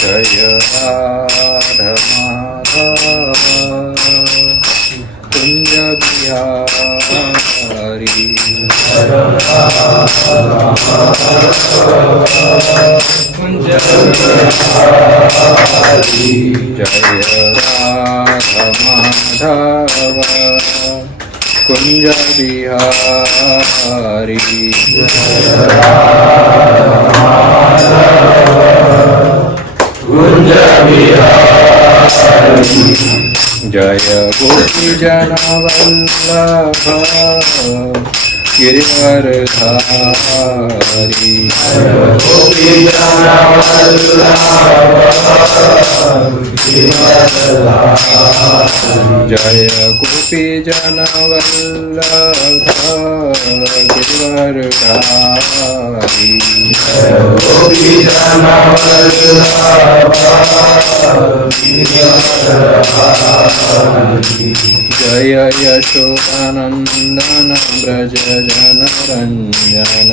जय राधा माधव कुंज बिहारी कुंज जय राधा माधव कुंज बिहारी कुंज बिहारी जय गोपी जन वल्लभ गिरिवरधारी जय गोपी जन वल्लभ गिरिवरधारी जय यशोदानंदन ब्रज जन रंजन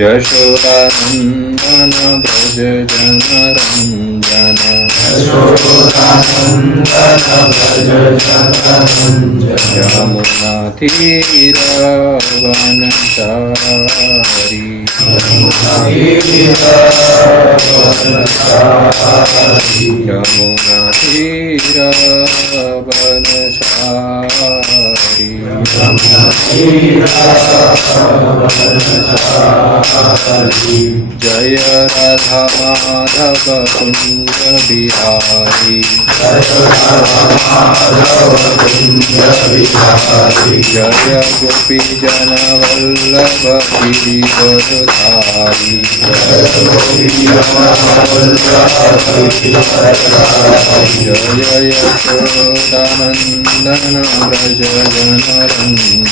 यशोदानंदन ब्रज जन रंजन यमुना तीर वनचारी यमुना तीर वनचारी जय राधा माधव कुंज बिहारी जय गोपी जन वल्लभ गिरिवरधारी जय यशोदानंदन ब्रज जन रंजन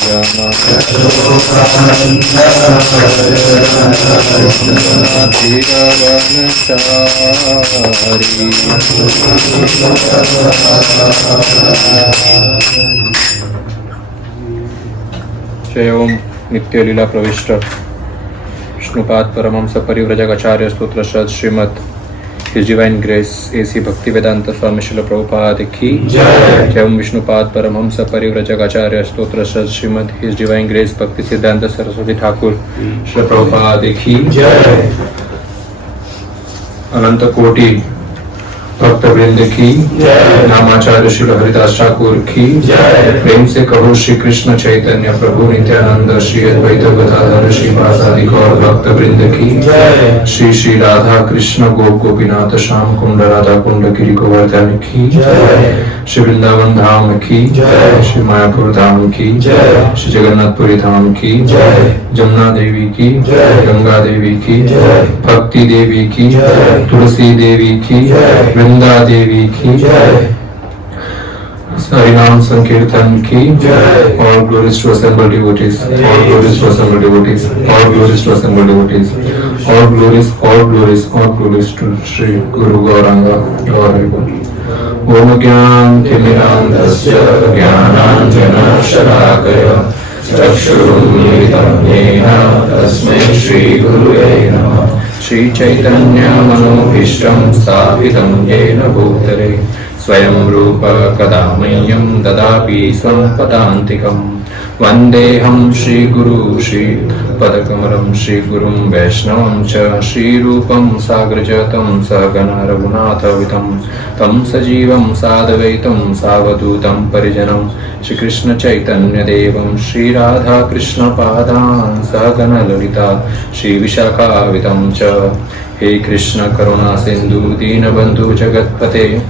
जय ओम नित्य लीला प्रविष्ट विष्णुपाद परमहंस परिव्रजक आचार्य स्तोत्र श्रीमद his divine grace AC Bhaktivedanta स्वामी श्रील प्रभुपाद की जय ओम विष्णुपाद परमहंस परिव्रजक आचार्य स्तोत्र श्रीमद हिज डिवाइन ग्रेस भक्ति सिद्धांत सरस्वती ठाकुर श्री प्रभुपाद की जय अनंत कोटि भक्त वृंद की जय नामाचार्य श्री हरिदास ठाकुर की जय प्रेम से कहो श्री कृष्ण चैतन्य प्रभु नित्यानंद श्री अद्वैत गदाधर श्रीवासादि गौर भक्त वृंद की जय श्री श्री राधा कृष्ण गोपीनाथ श्याम कुंड राधा कुंड गिरि गोवर्धन की जय श्री वृंदावन धाम की जय श्री मायापुर धाम की जय श्री जगन्नाथपुरी धाम की जय जमुना देवी की जय गंगा देवी की जय भक्ति देवी की जय तुलसी देवी की जय वृंदा देवी की जय हरिनाम संकीर्तन की जय all glories to assembled devotees all glories to assembled devotees all glories to assembled devotees all glories to Shri Guru Gauranga Gauranga Om Gyan Timirandasya Gyananjana Shalakaya Chakshurumilitam Yena Tasmai Shri Gurave Namah Shri Chaitanya Manobhishtam Sthapitam Yena Bhutale Swayam Rupa Kadamayyam Dadapi Swampadantikam Vandeham Shri Guru Shri Padakamaram Shri Gurum Vaishnavam Cha Shri Rupam Sagrajatam Sagana Raghunathavitam Tam Sajivam Sadavaitam Savadutam Parijanam Shri Krishna Chaitanya Devam Shri Radha Krishna Padan Sagana Lalita Shri Vishakhavitam Cha He Krishna Karuna Sindhu Dinabandhu Jagatpate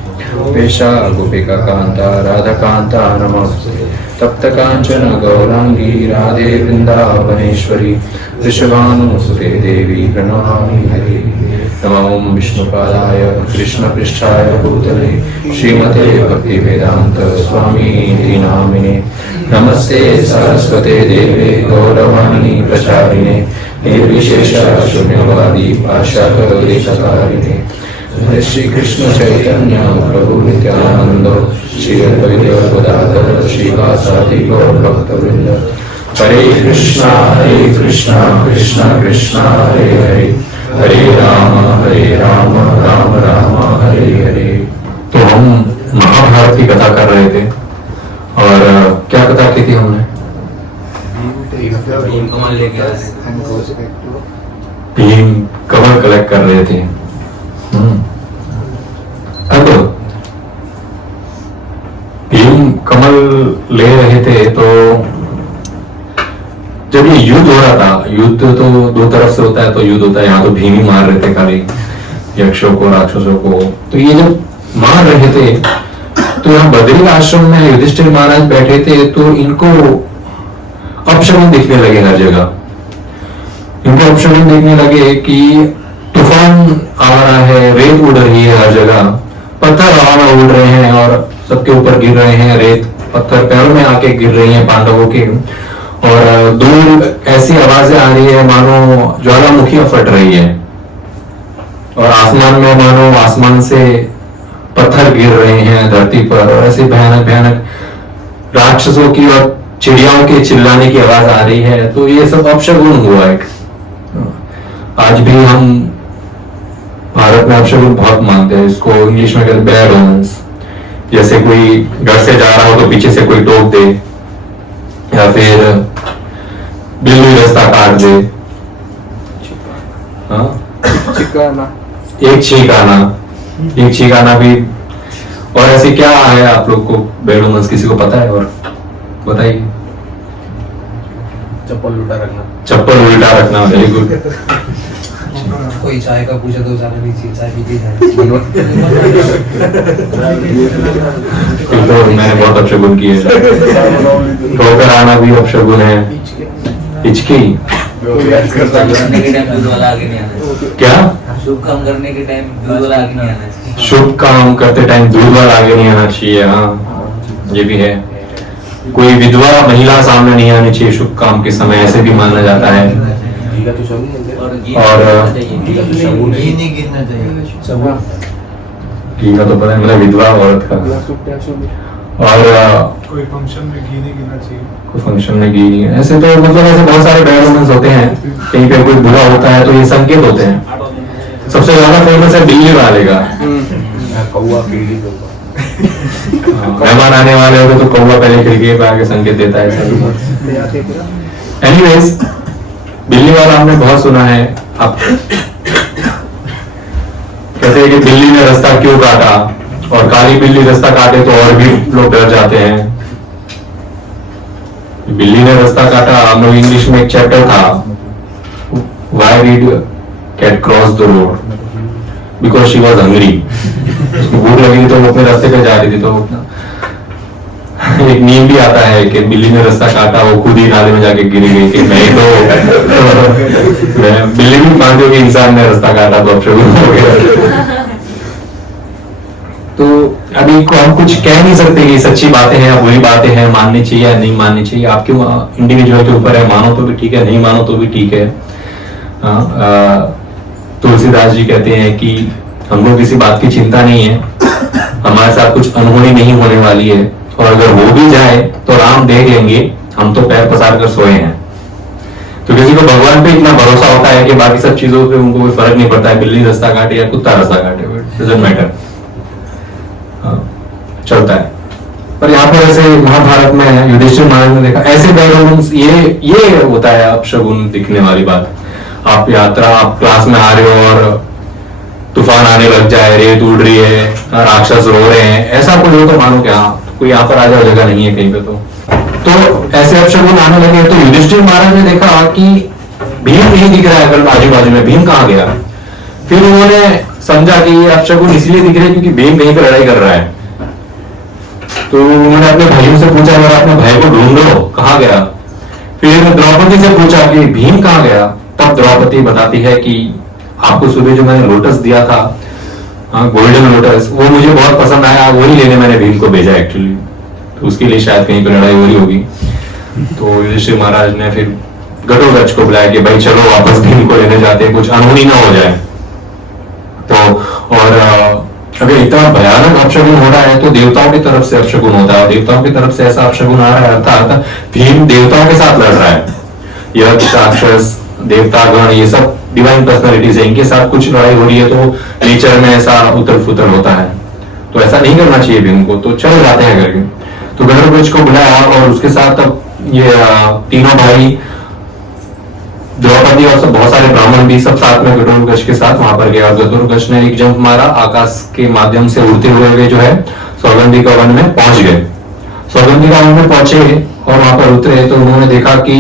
Pesha Gopika Kanta Radha Kanta Namaste Tapta Kanchana Gaurangi Radhe Vrindavaneshwari Rishabhanusute Devi Pranamami Hari Namo Om Vishnupadaya Krishna Pristhaya Bhutale Srimate Bhakti Vedanta Swami Namine Namaste Saraswate Deve Gauravani Pracharine Nirvishesha Shunyavadi Pashakari Sakarine Shri Krishna Chaitanya Prabhu Nityananda Shri Advaita Gadadhara Shri Vasadi Gaur Bhakta Vrinda हरे कृष्णा कृष्णा कृष्णा हरे हरे, हरे राम राम राम हरे हरे। तो हम महाभारत की कथा कर रहे थे और क्या कथा की थी हमने? भीम कमल कलेक्ट कर रहे थे। अब भीम कमल ले रहे थे तो जब ये युद्ध हो रहा था, युद्ध तो दो तरफ से होता है, तो युद्ध होता है, यहाँ तो भीम ही मार रहे थे खाली यक्षों को राक्षसों को। तो ये जब मार रहे थे तो यहाँ बद्री आश्रम में युधिष्ठिर महाराज बैठे थे, तो इनको अपशगुन दिखने लगे हर जगह। इनको अपशगुन दिखने लगे कि तूफान आ रहा है, रेत उड़ रही है हर जगह, पत्थर हवा में उड़ रहे हैं और सबके ऊपर गिर रहे हैं, रेत पत्थर पैरों में आके गिर रही है पांडवों के, और दूर ऐसी आवाजें आ रही है मानो ज्वालामुखियां फट रही है, और आसमान में मानो आसमान से पत्थर गिर रहे हैं धरती पर, और ऐसी भयानक भयानक राक्षसों की और चिड़ियाओं के चिल्लाने की आवाज आ रही है। तो ये सब अपशगुन हुआ एक। आज भी हम भारत में अपशगुन बहुत मानते हैं, इसको इंग्लिश में कहते हैं बैड ओमेंस। जैसे कोई घर से जा रहा हो तो पीछे से कोई टोक दे, या फिर बिल्ली रास्ता काट दे, हाँ, एक छींक आना भी। और ऐसे क्या है आप लोग को बैड ओमेंस, किसी को पता है? और बताइए। चप्पल उल्टा रखना, वेरी गुड। कोई चाय का पूछे तो जाना नहीं चाहिए, चाय पीती जाए। तो मैंने बहुत अपशगुन किए, ठोकर आना भी अपशगुन है। हिचकी क्या? शुभ काम करने के टाइम दूध वाला आगे नहीं आना चाहिए। शुभ काम करते टाइम दूध वाला आगे नहीं आना चाहिए, हाँ ये भी है। कोई विधवा महिला सामने नहीं आनी चाहिए शुभ काम के समय, ऐसे भी माना जाता है। और घी नहीं गिरना चाहिए, घी का तो पता है, मतलब विधवा औरत का। और कोई फंक्शन में घी नहीं गिरना चाहिए, कोई फंक्शन में घी नहीं, ऐसे तो मतलब ऐसे बहुत सारे बैड ओमेंस होते हैं। कहीं पे कोई बुरा होता है तो ये संकेत होते हैं। सबसे ज्यादा फेमस है बिल्ली वाले का, मेहमान आने वाले हो तो कौवा पहले खिड़की पे आके संकेत देता है। एनीवेज, बिल्ली वाला हमने बहुत सुना है। अब कहते हैं कि बिल्ली ने रास्ता क्यों काटा, और काली बिल्ली रास्ता काटे तो और भी लोग डर जाते हैं। बिल्ली ने रास्ता काटा, हम लोग इंग्लिश में एक चैप्टर था, why did cat cross the road, because she was hungry. उसको भूख लगी तो वो अपने रास्ते पे जा रही थी। तो एक मीम भी आता है कि बिल्ली ने रास्ता काटा, वो खुद ही नाले में जाके गिर गई। कि मैं बिल्ली भी मानती हूँ कि इंसान ने रास्ता काटा तो अब शुरू हो गया। तो अभी को हम कुछ कह नहीं सकते कि सच्ची बातें हैं या बुरी बातें हैं, माननी चाहिए या नहीं माननी चाहिए। आपके इंडिविजुअल के ऊपर है, मानो तो भी ठीक है, नहीं मानो तो भी ठीक है। तुलसीदास जी कहते हैं कि हमको किसी बात की चिंता नहीं है, हमारे साथ कुछ अनहोनी नहीं होने वाली है, और अगर हो भी जाए तो राम देख लेंगे, हम तो पैर पसार कर सोए हैं। तो किसी को भगवान पे इतना भरोसा होता है कि बाकी सब चीजों पे उनको कोई फर्क नहीं पड़ता है, बिल्ली रास्ता काटे या कुत्ता रास्ता काटे, डजंट मैटर, चलता है। पर यहाँ पर ऐसे महाभारत में युधिष्ठिर महाराज ने देखा ऐसे बैड ओमेंस, ये होता है अपशगुन दिखने वाली बात। आप क्लास में आ रहे हो और तूफान आने लग जाए, रेत उड़ रही है, राक्षस रो रहे हैं, ऐसा कुछ हो तो मानो क्या कोई यहाँ पर आ जाए, जगह नहीं है कहीं पे। तो ऐसे अपशगुन आने लगे। तो युधिष्ठिर महाराज ने देखा कि भीम नहीं दिख रहा है अगर आजू बाजू में, भीम कहाँ गया। फिर उन्होंने समझा कि ये अपशगुन इसलिए दिख रहे हैं क्योंकि भीम कहीं पर लड़ाई कर रहा है। तो उन्होंने अपने भाइयों से पूछा, अगर अपने भाई को ढूंढ लो, कहाँ गया। फिर द्रौपदी से पूछा कि भीम कहाँ गया। तब द्रौपदी बताती है कि आपको सुबह जो मैंने लोटस दिया था, गोल्डन लोटस, वो मुझे बहुत पसंद आया, वही लेने मैंने भीम को भेजा एक्चुअली। तो उसके लिए शायद कहीं पर लड़ाई हो रही होगी। तो युधिष्ठिर महाराज ने फिर घटोत्कच को बुलाया कि भाई चलो वापस भीम को लेने जाते हैं, कुछ अनहोनी ना हो जाए। तो और अगर इतना भयानक अपशगुन हो रहा है तो देवताओं की तरफ से अपशगुन होता है, और देवताओं की तरफ से ऐसा अपशगुन आ रहा है, अर्थात भीम देवताओं के साथ लड़ रहा है। यक्ष, राक्षस, देवतागण, ये सब डिवाइन पर्सनालिटीज है, इनके साथ कुछ लड़ाई हो रही है तो नेचर में ऐसा उथल फुथल होता है। तो ऐसा नहीं करना चाहिए भीम को, तो चल जाते हैं करके। तो घटोत्कच को बुलाया और उसके साथ अब ये तीनों भाई, द्रौपदी और सब बहुत सारे ब्राह्मण भी सब साथ में घटोत्कच के साथ वहां पर गए, और घटोत्कच ने एक जंप मारा, आकाश के माध्यम से उड़ते हुए वे जो है सौगंधी का वन में पहुंच गए। सौगंधी का वन में पहुंचे और वहां पर उतरे तो उन्होंने देखा कि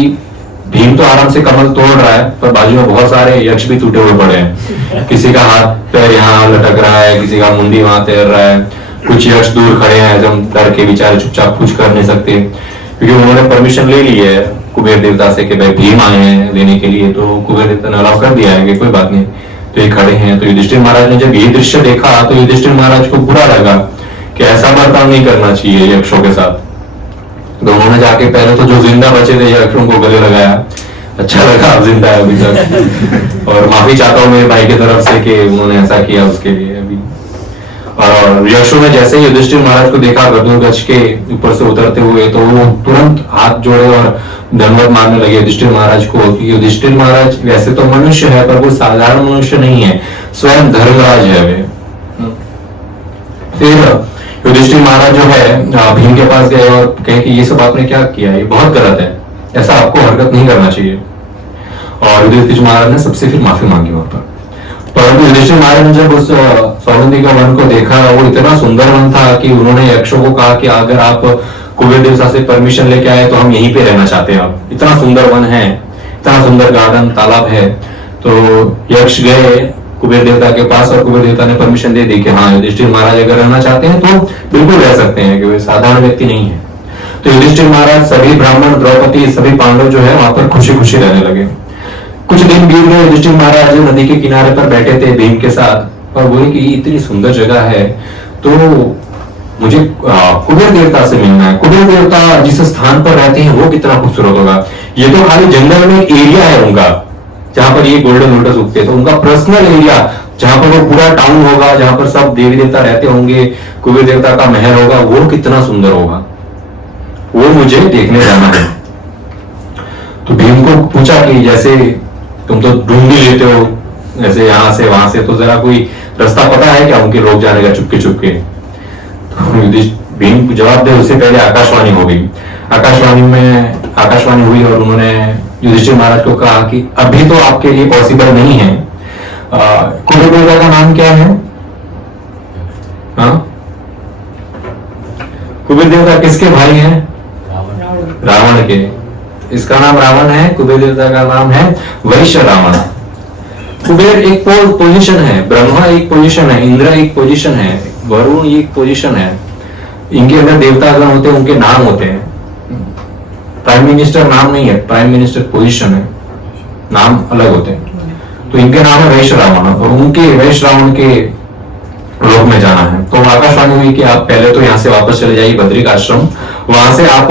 भीम तो आराम से कमल तोड़ रहा है, पर बाजू में बहुत सारे यक्ष भी टूटे हुए पड़े हैं। किसी का हाथ पैर यहाँ लटक रहा है, किसी का मुंडी वहां तैर रहा है, कुछ यक्ष दूर खड़े हैं एकदम डर के, बेचारे चुपचाप कुछ कर नहीं सकते, क्योंकि उन्होंने परमिशन ले ली है कुबेर देवता से कि भाई भीम आए हैं लेने के लिए, तो कुबेर देवता ने अलाउ कर दिया है कि कोई बात नहीं। तो ये खड़े हैं। तो युधिष्ठिर महाराज ने जब ये दृश्य देखा तो युधिष्ठिर महाराज को बुरा लगा कि ऐसा बर्ताव नहीं करना चाहिए यक्षों के साथ। तो उन्होंने जाके पहले तो जो जिंदा बचे थे यक्षों को गले लगाया, अच्छा लगा आप जिंदा है अभी तक, और माफी चाहता हूँ मेरे भाई की तरफ से कि उन्होंने ऐसा किया उसके लिए अभी। और यक्षों ने जैसे ही युधिष्ठिर महाराज को देखा घटोत्कच के ऊपर से उतरते हुए, तो वो तुरंत हाथ जोड़े और दंडवत मारने लगे युधिष्ठिर महाराज को, क्योंकि युधिष्ठिर महाराज वैसे तो मनुष्य है पर वो साधारण मनुष्य नहीं है, स्वयं धर्मराज है वे। फिर युधिष्ठिर महाराज जो है भीम के पास गए और कहे कि ये सब आपने क्या किया, ये बहुत गलत है, ऐसा आपको हरकत नहीं करना चाहिए। और युधिष्ठिर महाराज ने सबसे फिर माफी मांगी वहां पर। परंतु युधिष्ठिर महाराज ने जब उस सौगंधी का वन को देखा, वो इतना सुंदर वन था कि उन्होंने यक्षों को कहा कि अगर आप कुबेर देवता से परमिशन लेके आए तो हम यहीं पे रहना चाहते हैं। आप इतना सुंदर वन है, इतना सुंदर गार्डन तालाब है। तो यक्ष गए कुबेर देवता के पास और कुबेर देवता ने परमिशन दे दी कि हाँ युधिष्ठिर महाराज अगर रहना चाहते हैं तो बिल्कुल रह सकते हैं, कि वे साधारण व्यक्ति नहीं है। तो युधिष्ठिर महाराज, सभी ब्राह्मण, द्रौपदी, सभी पांडव जो है वहां पर खुशी खुशी रहने लगे। कुछ दिन बीत गए, युधिष्ठिर महाराज नदी के किनारे पर बैठे थे भीम के साथ और बोले कि इतनी सुंदर जगह है तो मुझे कुबेर देवता से मिलना है। कुबेर देवता जिस स्थान पर रहते हैं वो कितना खूबसूरत होगा। ये तो खाली जंगल में एक एरिया है उनका जहां पर ये गोल्डन लोटस उगते हैं, तो उनका पर्सनल एरिया जहां पर वो पूरा टाउन होगा, जहां पर सब देवी देवता रहते होंगे, कुबेर देवता का महल होगा, वो कितना सुंदर होगा, वो मुझे देखने जाना है। तो भीम को पूछा कि जैसे तुम तो ढूंढ ही लेते हो ऐसे यहाँ से वहां से, तो जरा कोई रास्ता पता है क्या उनके लोग जाने का चुपके चुपके। भीम को जवाब दे उससे पहले आकाशवाणी हो गई। आकाशवाणी हुई और उन्होंने युधिष्ठिर महाराज को कहा कि अभी तो आपके लिए पॉसिबल नहीं है। कुबेर देवता का नाम क्या है? हाँ, कुबेर देवता किसके भाई हैं? रावण के। इसका नाम रावण है, कुबेर देवता का नाम है वैश्य रावण। कुबेर एक पोजीशन है, ब्रह्मा एक पोजीशन है, इंद्र एक पोजीशन है, वरुण एक पोजीशन है। इनके अंदर देवतागण होते हैं, उनके नाम होते हैं। प्राइम मिनिस्टर नाम नहीं है, प्राइम मिनिस्टर पोजीशन है, नाम अलग होते हैं। तो इनके नाम है वैश्य रावण और उनके वैश्य रावण के लोक में जाना है। तो आकाशवाणी हुई कि आप पहले तो यहाँ से वापस चले जाइए बद्रिक आश्रम, वहां से आप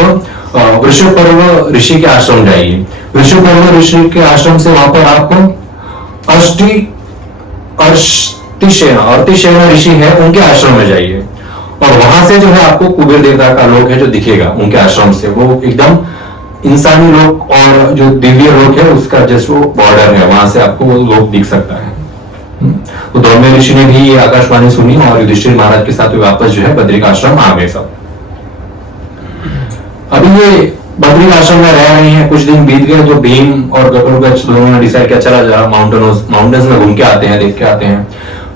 वृषपर्व ऋषि के आश्रम जाइए। वृषपर्व ऋषि के आश्रम से वहां पर आप अर्तिशेना ऋषि है उनके आश्रम में जाइए, और वहां से जो है आपको कुबेर देवता का लोक है जो दिखेगा उनके आश्रम से। वो एकदम इंसानी लोक और जो दिव्य लोक है उसका जस्ट वो बॉर्डर है, वहां से आपको वो लोक दिख सकता है। तो धौम्य ऋषि ने भी ये आकाशवाणी सुनी और युधिष्ठिर महाराज के साथ वापस जो है बद्रिक आश्रम आ गए सब। अभी ये बद्रिक आश्रम में रह रहे हैं, कुछ दिन बीत गए तो भीम और घटोत्कच दोनों ने डिसाइड किया चला जरा माउंटेन्स में घूम के आते हैं, देख के आते हैं।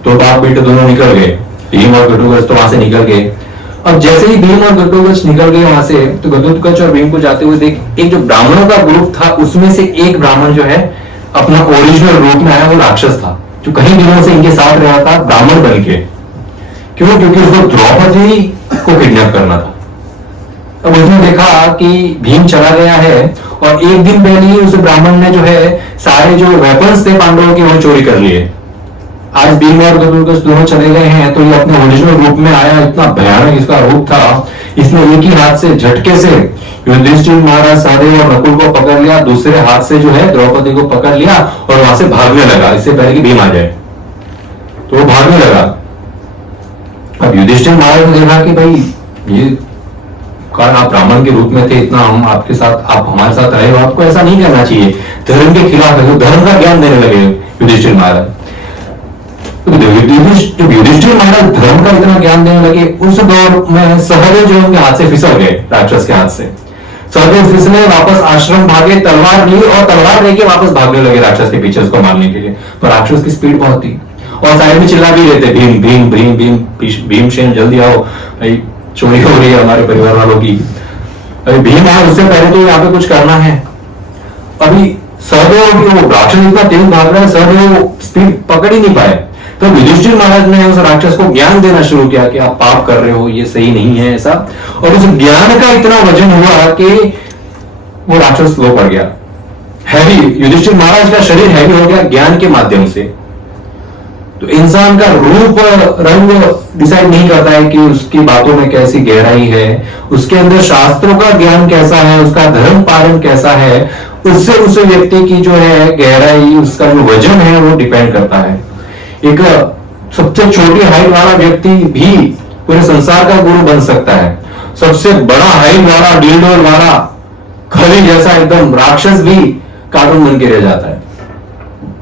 तो बाप बेटे दोनों निकल गए, भीम और घटोत्कच तो वहां से निकल गए। अब जैसे ही भीम और घटोत्कच निकल गए वहां से, तो घटोत्कच और भीम को जाते हुए देख एक जो ब्राह्मणों का ग्रुप था उसमें से एक ब्राह्मण जो है अपना ओरिजिनल रूप में आया, वो राक्षस था जो कई दिनों से इनके साथ रहा था ब्राह्मण बन के। क्यों? क्योंकि उसको द्रौपदी को किडनैप करना था। अब उसने देखा कि भीम चला गया है और एक दिन पहले ही उस ब्राह्मण ने जो है सारे जो वेपन्स थे पांडवों के वो चोरी कर लिए। आज भीम और घटोत्कच दोनों चले गए हैं तो ये अपने ओरिजिनल रूप में आया, इतना भयानक इसका रूप था। इसने एक ही हाथ से झटके से युधिष्ठिर महाराज सहदेव और नकुल को पकड़ लिया, दूसरे हाथ से जो है द्रौपदी को पकड़ लिया और वहां से भागने लगा, इससे पहले कि भीम आ जाए। तो वो भागने लगा अब युधिष्ठिर महाराज ने देखा कि भाई ये कारण आप ब्राह्मण के रूप में थे, इतना हम आपके साथ, आप हमारे साथ रहे हो, आपको ऐसा नहीं करना चाहिए, धर्म के खिलाफ है। तो धर्म का ज्ञान देने लगे युधिष्ठिर महाराज। जब युधिष्ठिर महाराज धर्म का इतना ज्ञान देने लगे, उस दौर में सहदेव जो उनके हाथ से फिसल गए, राक्षस के हाथ से सहदेव फिसले, वापस आश्रम भागे, तलवार ली और तलवार लेके वापस भागने लगे राक्षस के पीछे उसको मारने के लिए। पर राक्षस की स्पीड बहुत थी और साइड में चिल्ला भी रहते, भीम भीम भीम भीम भीमसेन जल्दी आओ, भाई चोरी हो रही है हमारे परिवार वालों की। अभी भीम आए उससे पहले तो यहाँ पे कुछ करना है। अभी सहदेव भी, वो राक्षस इतना तेज भाग रहा है, सहदेव स्पीड पकड़ ही नहीं पाए। तो युधिष्ठिर महाराज ने उस राक्षस को ज्ञान देना शुरू किया कि आप पाप कर रहे हो, ये सही नहीं है ऐसा। और उस ज्ञान का इतना वजन हुआ कि वो राक्षस स्लो पड़ गया, हैवी। युधिष्ठिर महाराज का शरीर हैवी हो गया ज्ञान के माध्यम से। तो इंसान का रूप रंग डिसाइड नहीं करता है कि उसकी बातों में कैसी गहराई है, उसके अंदर शास्त्रों का ज्ञान कैसा है, उसका धर्म पालन कैसा है, उससे उस व्यक्ति की जो है गहराई, उसका जो वजन है वो डिपेंड करता है। एक सबसे छोटी हाइट वाला व्यक्ति भी पूरे संसार का गुरु बन सकता है। सबसे बड़ा हाइट वाला, डीडोर वाला, खली जैसा एकदम राक्षस भी कार्टून बन के रह जाता है।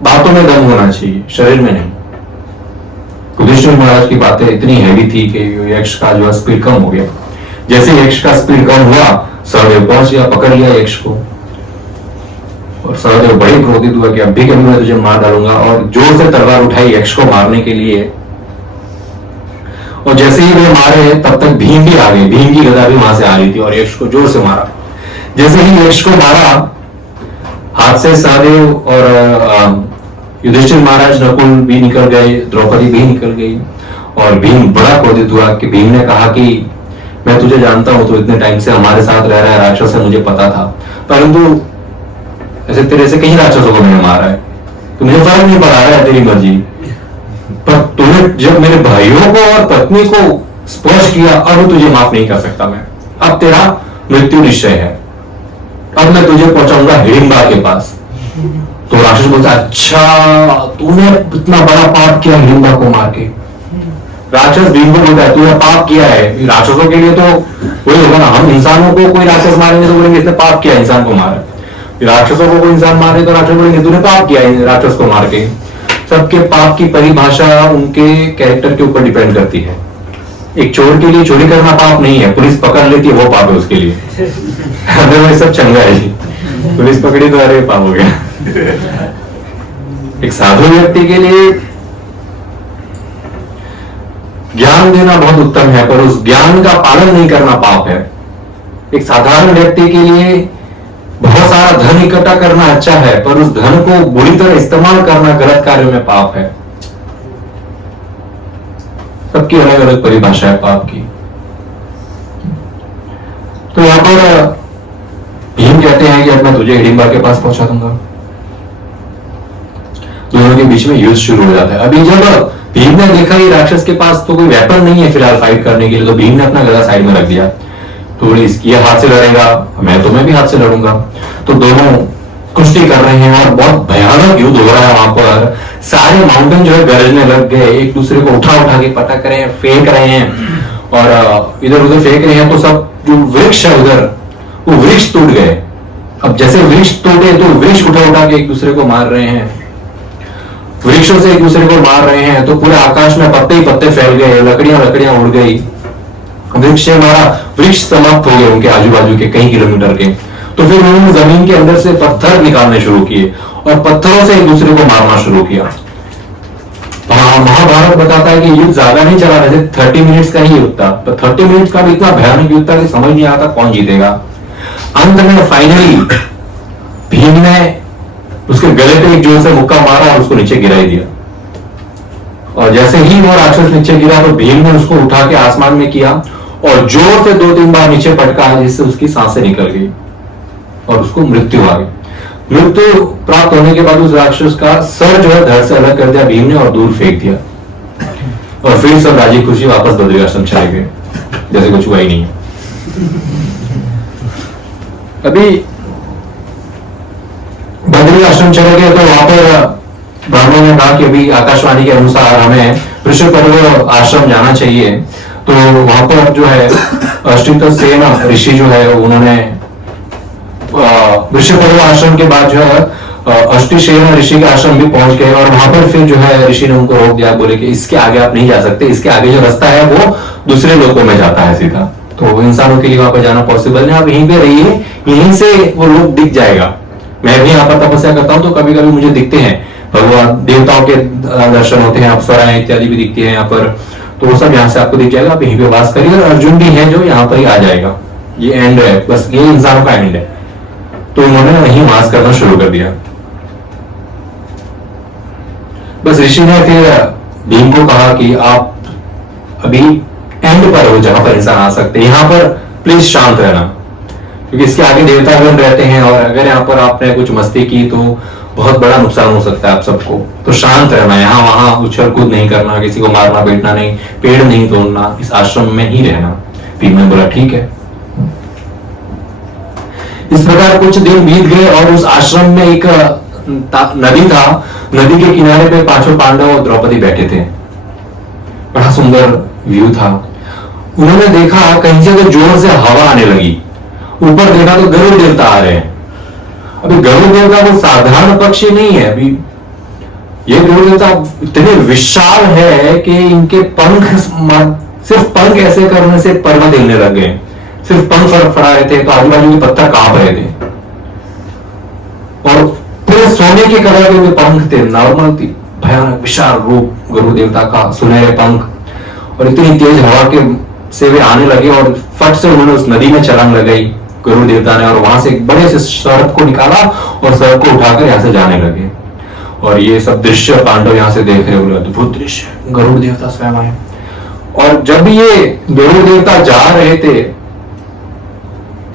बातों में दम होना चाहिए, शरीर में नहीं। युधिष्ठिर महाराज की बातें इतनी हैवी थी कि यक्ष का जो स्पीड कम हो गया। जैसे यक्ष का स्पीड कम हुआ, सहदेव पहुंच गया, पकड़ लिया यक्ष को। और सहदेव बड़े क्रोधित हुआ कि अब भी कभी मैं तुझे मार डालूंगा, और जोर से तलवार उठाई यक्ष को मारने के लिए। और जैसे ही वे मारे तब तक भीम भी आ गए, भीम की गदा भी वहां से आ रही थी और यक्ष को जोर से मारा। जैसे ही यक्ष को मारा, हाथ से सहदेव और युधिष्ठिर महाराज, नकुल भी निकल गए, द्रौपदी भी निकल गई। और भीम बड़ा क्रोधित हुआ कि भीम ने कहा कि मैं तुझे जानता हूं, तो इतने टाइम से हमारे साथ रह रहा है, राक्षस है, मुझे पता था, परंतु ऐसे तेरे से कई राक्षसों को मैंने मारा है, तो मुझे फर्क नहीं पड़ा रहा है, तेरी मर्जी। पर तूने जब मेरे भाइयों को और पत्नी को स्पर्श किया, अब तुझे माफ नहीं कर सकता मैं, अब तेरा मृत्यु निश्चय है, अब मैं तुझे पहुंचाऊंगा हिडिंबा के पास। तो राक्षस बोलता, अच्छा तूने इतना बड़ा पाप किया हिडिंबा को मार के। राक्षस भीम को बोलता है, तूने पाप किया है। राक्षसों के लिए तो वही होगा ना, हम इंसानों को कोई राक्षस मारेंगे तो बोलेंगे इसने पाप किया, इंसान को मारा। राक्षसों को कोई इंसान मारे तो राक्षस बोलेंगे तूने पाप किया है राक्षस को मार के। सबके पाप की परिभाषा उनके कैरेक्टर के ऊपर डिपेंड करती है। एक चोर के लिए चोरी करना पाप नहीं है, पुलिस पकड़ लेती है वो पाप है उसके लिए। अदरवाइज सब चंगा है, पुलिस पकड़ी तो अरे पाप हो गया। एक साधु व्यक्ति के लिए ज्ञान देना बहुत उत्तम है, पर उस ज्ञान का पालन नहीं करना पाप है। एक साधारण व्यक्ति के लिए बहुत सारा धन इकट्ठा करना अच्छा है, पर उस धन को बुरी तरह इस्तेमाल करना गलत कार्यों में पाप है। सबकी अलग अलग परिभाषा है पाप की। तो यहां पर भीम कहते हैं कि अब मैं तुझे हिडिंबा के पास पहुंचा दूंगा। दोनों के बीच में युद्ध शुरू हो जाता है। अभी जब भीम ने देखा कि राक्षस के पास तो कोई वेपन नहीं है फिलहाल फाइट करने के लिए, तो भीम ने अपना गदा साइड में रख दिया। तो ये हाथ से लड़ेगा, मैं भी हाथ से लड़ूंगा। तो दोनों कुश्ती कर रहे हैं और बहुत भयानक युद्ध हो रहा है वहां पर। सारे माउंटेन जो है गरजने लग गए, एक दूसरे को उठा उठा के पटक रहे हैं, फेंक रहे हैं और इधर उधर फेंक रहे हैं। तो सब जो वृक्ष है उधर, वो वृक्ष टूट गए। अब जैसे वृक्ष टूटे तो वृक्ष उठा उठा के एक दूसरे को मार रहे हैं, वृक्षों से एक दूसरे को मार रहे हैं। तो पूरे आकाश में पत्ते ही पत्ते फैल गए, लकड़ियां उड़ गई, वृक्ष से हमारा वृक्ष समाप्त हो गए उनके आजू बाजू के कई किलोमीटर के। तो फिर उन्होंने जमीन के अंदर से पत्थर निकालने शुरू किए और पत्थरों से एक दूसरे को मारना शुरू किया। महाभारत बताता है कि युद्ध ज्यादा नहीं चला, वैसे 30 मिनट्स का ही युद्ध था, पर 30 मिनट्स का भी इतना भयानक युद्ध था कि समझ नहीं आता कौन जीतेगा। अंत में फाइनली भीम ने उसके गले पे एक जोर से मुक्का मारा और उसको नीचे गिरा दिया। और जैसे ही वो राक्षस नीचे गिरा तो भीम ने उसको उठा के आसमान में किया और जोर से 2-3 बार नीचे पटका, जिससे उसकी सांसें निकल गई और उसको मृत्यु आ गई। मृत्यु प्राप्त होने के बाद उस राक्षस का सर जो है धड़ से अलग कर दिया भीम ने और दूर फेंक दिया। और फिर सब राजी खुशी वापस बद्री आश्रम चले गए, जैसे कुछ हुआ ही नहीं। अभी बद्री आश्रम चले गए तो वहां पर ब्राह्मणों ने कहा कि अभी आकाशवाणी के अनुसार हमें वृषपर्व आश्रम जाना चाहिए। तो वहां पर जो है अष्टितसेन ऋषि जो है उन्होंने वृषपर्व आश्रम के बाद जो है अष्टिशेन ऋषि के आश्रम भी पहुंच गए, और वहां पर फिर जो है ऋषि ने उनको रोक दिया, बोले कि इसके आगे आप नहीं जा सकते, इसके आगे जो रास्ता है वो दूसरे लोगों में जाता है सीधा, तो इंसानों के लिए वहां पर जाना पॉसिबल नहीं, आप यहीं पे रहिए, यहीं से वो लोग दिख जाएगा। मैं भी यहाँ पर तपस्या करता हूँ तो कभी कभी मुझे दिखते हैं भगवान, देवताओं के दर्शन होते हैं, अप्सराएं इत्यादि भी दिखती है यहाँ पर, तो वो सब यहाँ से आपको दिख जाएगा, आप यहीं पे वास करिए। और अर्जुन भी है जो यहाँ पर ही आ जाएगा, ये एंड है, बस ये इंसानों का एंड है। तो उन्होंने वहीं वास करना शुरू कर दिया। बस ऋषि ने फिर भीम को कहा कि आप अभी एंड पर हो जहां पर इंसान आ सकते हैं, यहाँ पर प्लीज शांत रहना, क्योंकि इसके आगे देवतागण रहते हैं, और अगर यहाँ पर आपने कुछ मस्ती की तो बहुत बड़ा नुकसान हो सकता है आप सबको। तो शांत रहना, यहाँ वहां उछल कूद नहीं करना, किसी को मारना पीटना नहीं, पेड़ नहीं तोड़ना, इस आश्रम में ही रहना। भीम ने बोला ठीक है। इस प्रकार कुछ दिन बीत गए और उस आश्रम में एक नदी था, नदी के किनारे पे पांचों पांडव और द्रौपदी बैठे थे। बड़ा सुंदर व्यू था। उन्होंने देखा कहीं से तो जोर से हवा आने लगी, ऊपर देखा तो गरुड़ देवता आ रहे हैं। अभी गरुड़ देवता वो साधारण पक्षी नहीं है, अभी ये गरुड़ देवता इतने विशाल है कि इनके पंख, सिर्फ पंख ऐसे करने से पर्वत हिलने लग गए, सिर्फ पंख फड़फड़ा रहे थे तो आजू बाजू के पत्थर कांप रहे थे, और पूरे सोने के कलर के पंख थे, नॉर्मल थी, भयानक विशाल रूप गरुड़ देवता का, सुनहरे पंख, और इतनी तेज हवा के से वे आने लगे और फट से उन्होंने उस नदी में छलांग लगाई गरुड़ देवता ने, और वहां से एक बड़े से सर्प को निकाला और सर्प को उठाकर यहाँ से जाने लगे। और ये सब दृश्य पांडव यहाँ से देख रहे, बोले अद्भुत दृश्य, गरुड़ देवता स्वयं आए। और जब ये गरुड़ देवता जा रहे थे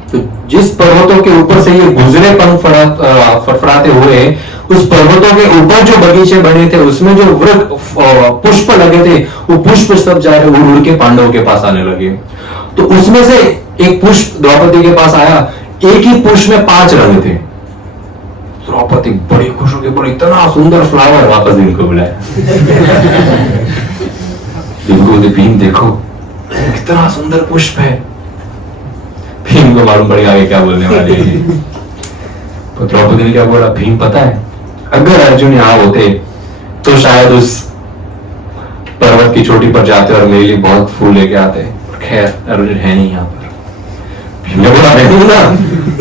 तो जिस पर्वतों के ऊपर से ये गुजरे पंख फड़फड़ाते हुए, उस पर्वतों के ऊपर जो बगीचे बने थे उसमें जो वृक्ष पुष्प लगे थे, वो पुष्प सब जा रहे उड़ उड़ के पांडवों के पास आने लगे। तो उसमें से एक पुष्प द्रौपदी के पास आया, एक ही पुष्प में 5 रंग थे। द्रौपदी बड़ी खुश हो गई, बोली इतना सुंदर फ्लावर, वापस भीम को बुलाया। भीम को बोलते भीम देखो कितना सुंदर पुष्प है। भीम को मालूम पड़ गया आगे क्या बोलने वाले हैं। तो द्रौपदी ने क्या बोला, भीम पता है अगर अर्जुन यहाँ होते तो शायद उस पर्वत की चोटी पर जाते और मेरे लिए बहुत फूल लेके आते, खैर अर्जुन है नहीं यहाँ पर। भीम ने बोला मैं हूं ना,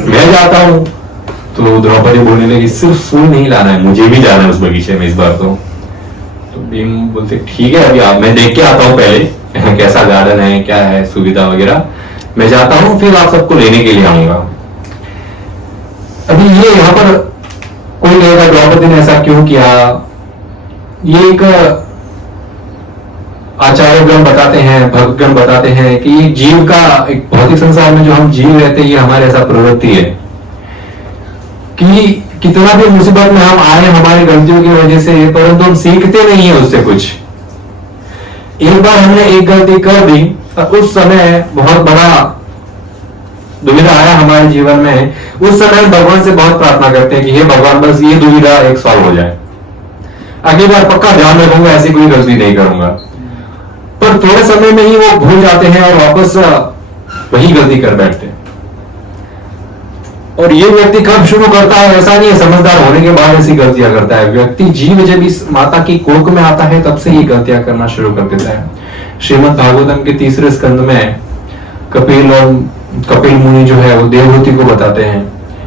मैं जाता हूं। तो द्रौपदी बोलने लगी सिर्फ फूल नहीं लाना है, मुझे भी जाना है उस बगीचे में इस बार। तो भीम बोलते ठीक है अभी मैं देख के आता हूँ पहले कैसा गार्डन है, क्या है सुविधा वगैरह, मैं जाता हूं फिर आप सबको लेने के लिए आऊंगा। अभी ये यहाँ पर कोई कहेगा द्रौपदी ने ऐसा क्यों किया, ये एक आचार्यगण बताते हैं, भक्तगण बताते हैं कि ये जीव का एक भौतिक संसार में जो हम जीव रहते हैं, ये हमारे ऐसा प्रवृत्ति है कि कितना भी मुसीबत में हम आए हमारी गलतियों की वजह से, परंतु हम सीखते नहीं है उससे कुछ। एक बार हमने एक गलती कर दी और उस समय बहुत बड़ा दुविधा आया हमारे जीवन में, उस समय हम भगवान से बहुत प्रार्थना करते हैं कि हे भगवान बस ये दुविधा एक सॉल्व हो जाए, अगली बार पक्का ध्यान रखूंगा ऐसी कोई गलती नहीं करूंगा। पर थोड़े समय में ही वो भूल जाते हैं और वापस वही गलती कर बैठते हैं। और ये व्यक्ति कब शुरू करता है ऐसा नहीं है, समझदार होने के बाद ऐसी गलतियां करता है। व्यक्ति जीव जब इस माता की कोख में आता है तब से ये गलतियां करना शुरू कर देता है। श्रीमद् भागवतम के 3रे स्कंद में कपिल मुनि जो है वो देवहूति को बताते हैं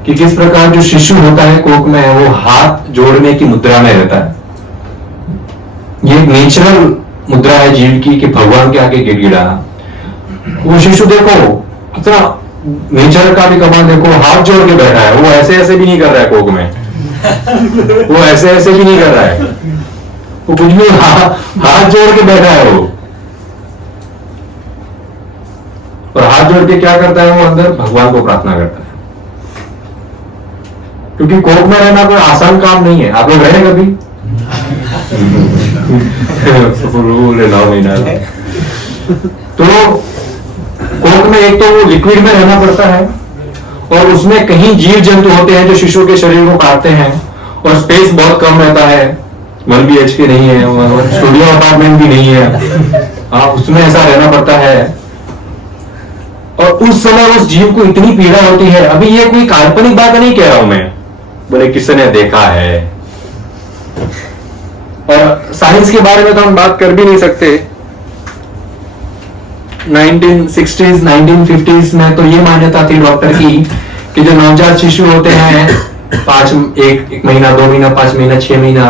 कि किस प्रकार जो शिशु होता है कोख में वो हाथ जोड़ने की मुद्रा में रहता है। ये एक नेचुरल मुद्रा है जीव की कि भगवान के आगे गिड़गिड़ाना। वो शिशु देखो कितना नेचर का भी कमाल देखो, हाथ जोड़ के बैठा है, वो ऐसे ऐसे भी नहीं कर रहा है कोक में, वो ऐसे ऐसे भी नहीं कर रहा है, वो कुछ भी हाथ जोड़ के बैठा है वो। और हाथ जोड़ के क्या करता है वो, अंदर भगवान को प्रार्थना करता है। क्योंकि कोक में रहना कोई आसान काम नहीं है। आप लोग रहे कभी? 9 महीना तो कोक में एक तो वो लिक्विड में रहना पड़ता है और उसमें कहीं जीव जंतु होते हैं जो शिशु के शरीर को काटते हैं और स्पेस बहुत कम रहता है 1 BHK नहीं है, स्टूडियो अपार्टमेंट भी नहीं है, हाँ उसमें ऐसा रहना पड़ता है। और उस समय उस जीव को इतनी पीड़ा होती है। अभी ये कोई काल्पनिक बात नहीं कह रहा हूं मैं, बोले किसी ने देखा है। और साइंस के बारे में तो हम बात कर भी नहीं सकते। 1960s 1950s में तो ये मान्यता थी डॉक्टर की कि जो नवजात शिशु होते हैं, एक महीना, 2 महीना, 5 महीना, 6 महीना,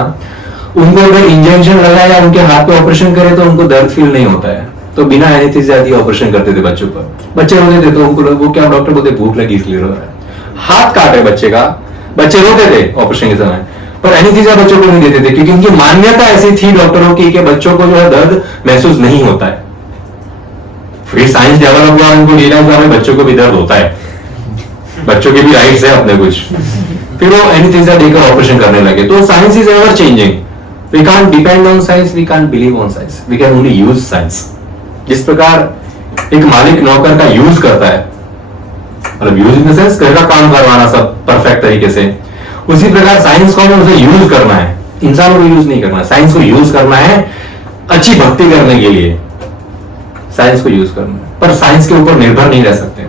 उनको अगर इंजेक्शन लगाया या उनके हाथ पे ऑपरेशन करे तो उनको दर्द फील नहीं होता है। तो बिना एनेस्थीसिया ऑपरेशन करते थे बच्चों पर। बच्चे रोते थे तो उनको वो क्या डॉक्टर बोलते भूख लगी इसलिए रो रहा है। हाथ काटे बच्चे का, बच्चे रोते थे ऑपरेशन के समय, पर एनेस्थीसिया बच्चों को नहीं देते थे क्योंकि उनकी मान्यता ऐसी थी डॉक्टरों की कि बच्चों को जो है दर्द महसूस नहीं होता है। फिर साइंस डेवलप हुआ, उनको रियलाइज हुआ बच्चों को भी दर्द होता है, बच्चों के भी राइट्स है अपने कुछ। फिर वो एनेस्थीसिया देकर ऑपरेशन करने लगे। तो science is ever changing. We can't depend on science, we can't believe on science, we can only use science. जिस प्रकार एक मालिक नौकर का यूज करता है, मतलब यूज इन द सेंस घर का काम करवाना सब परफेक्ट तरीके से, उसी प्रकार साइंस को हमें उसे यूज करना है। इंसानों को यूज नहीं करना है, साइंस को यूज करना है अच्छी भक्ति करने के लिए। साइंस को यूज करना है, पर साइंस के ऊपर निर्भर नहीं रह सकते।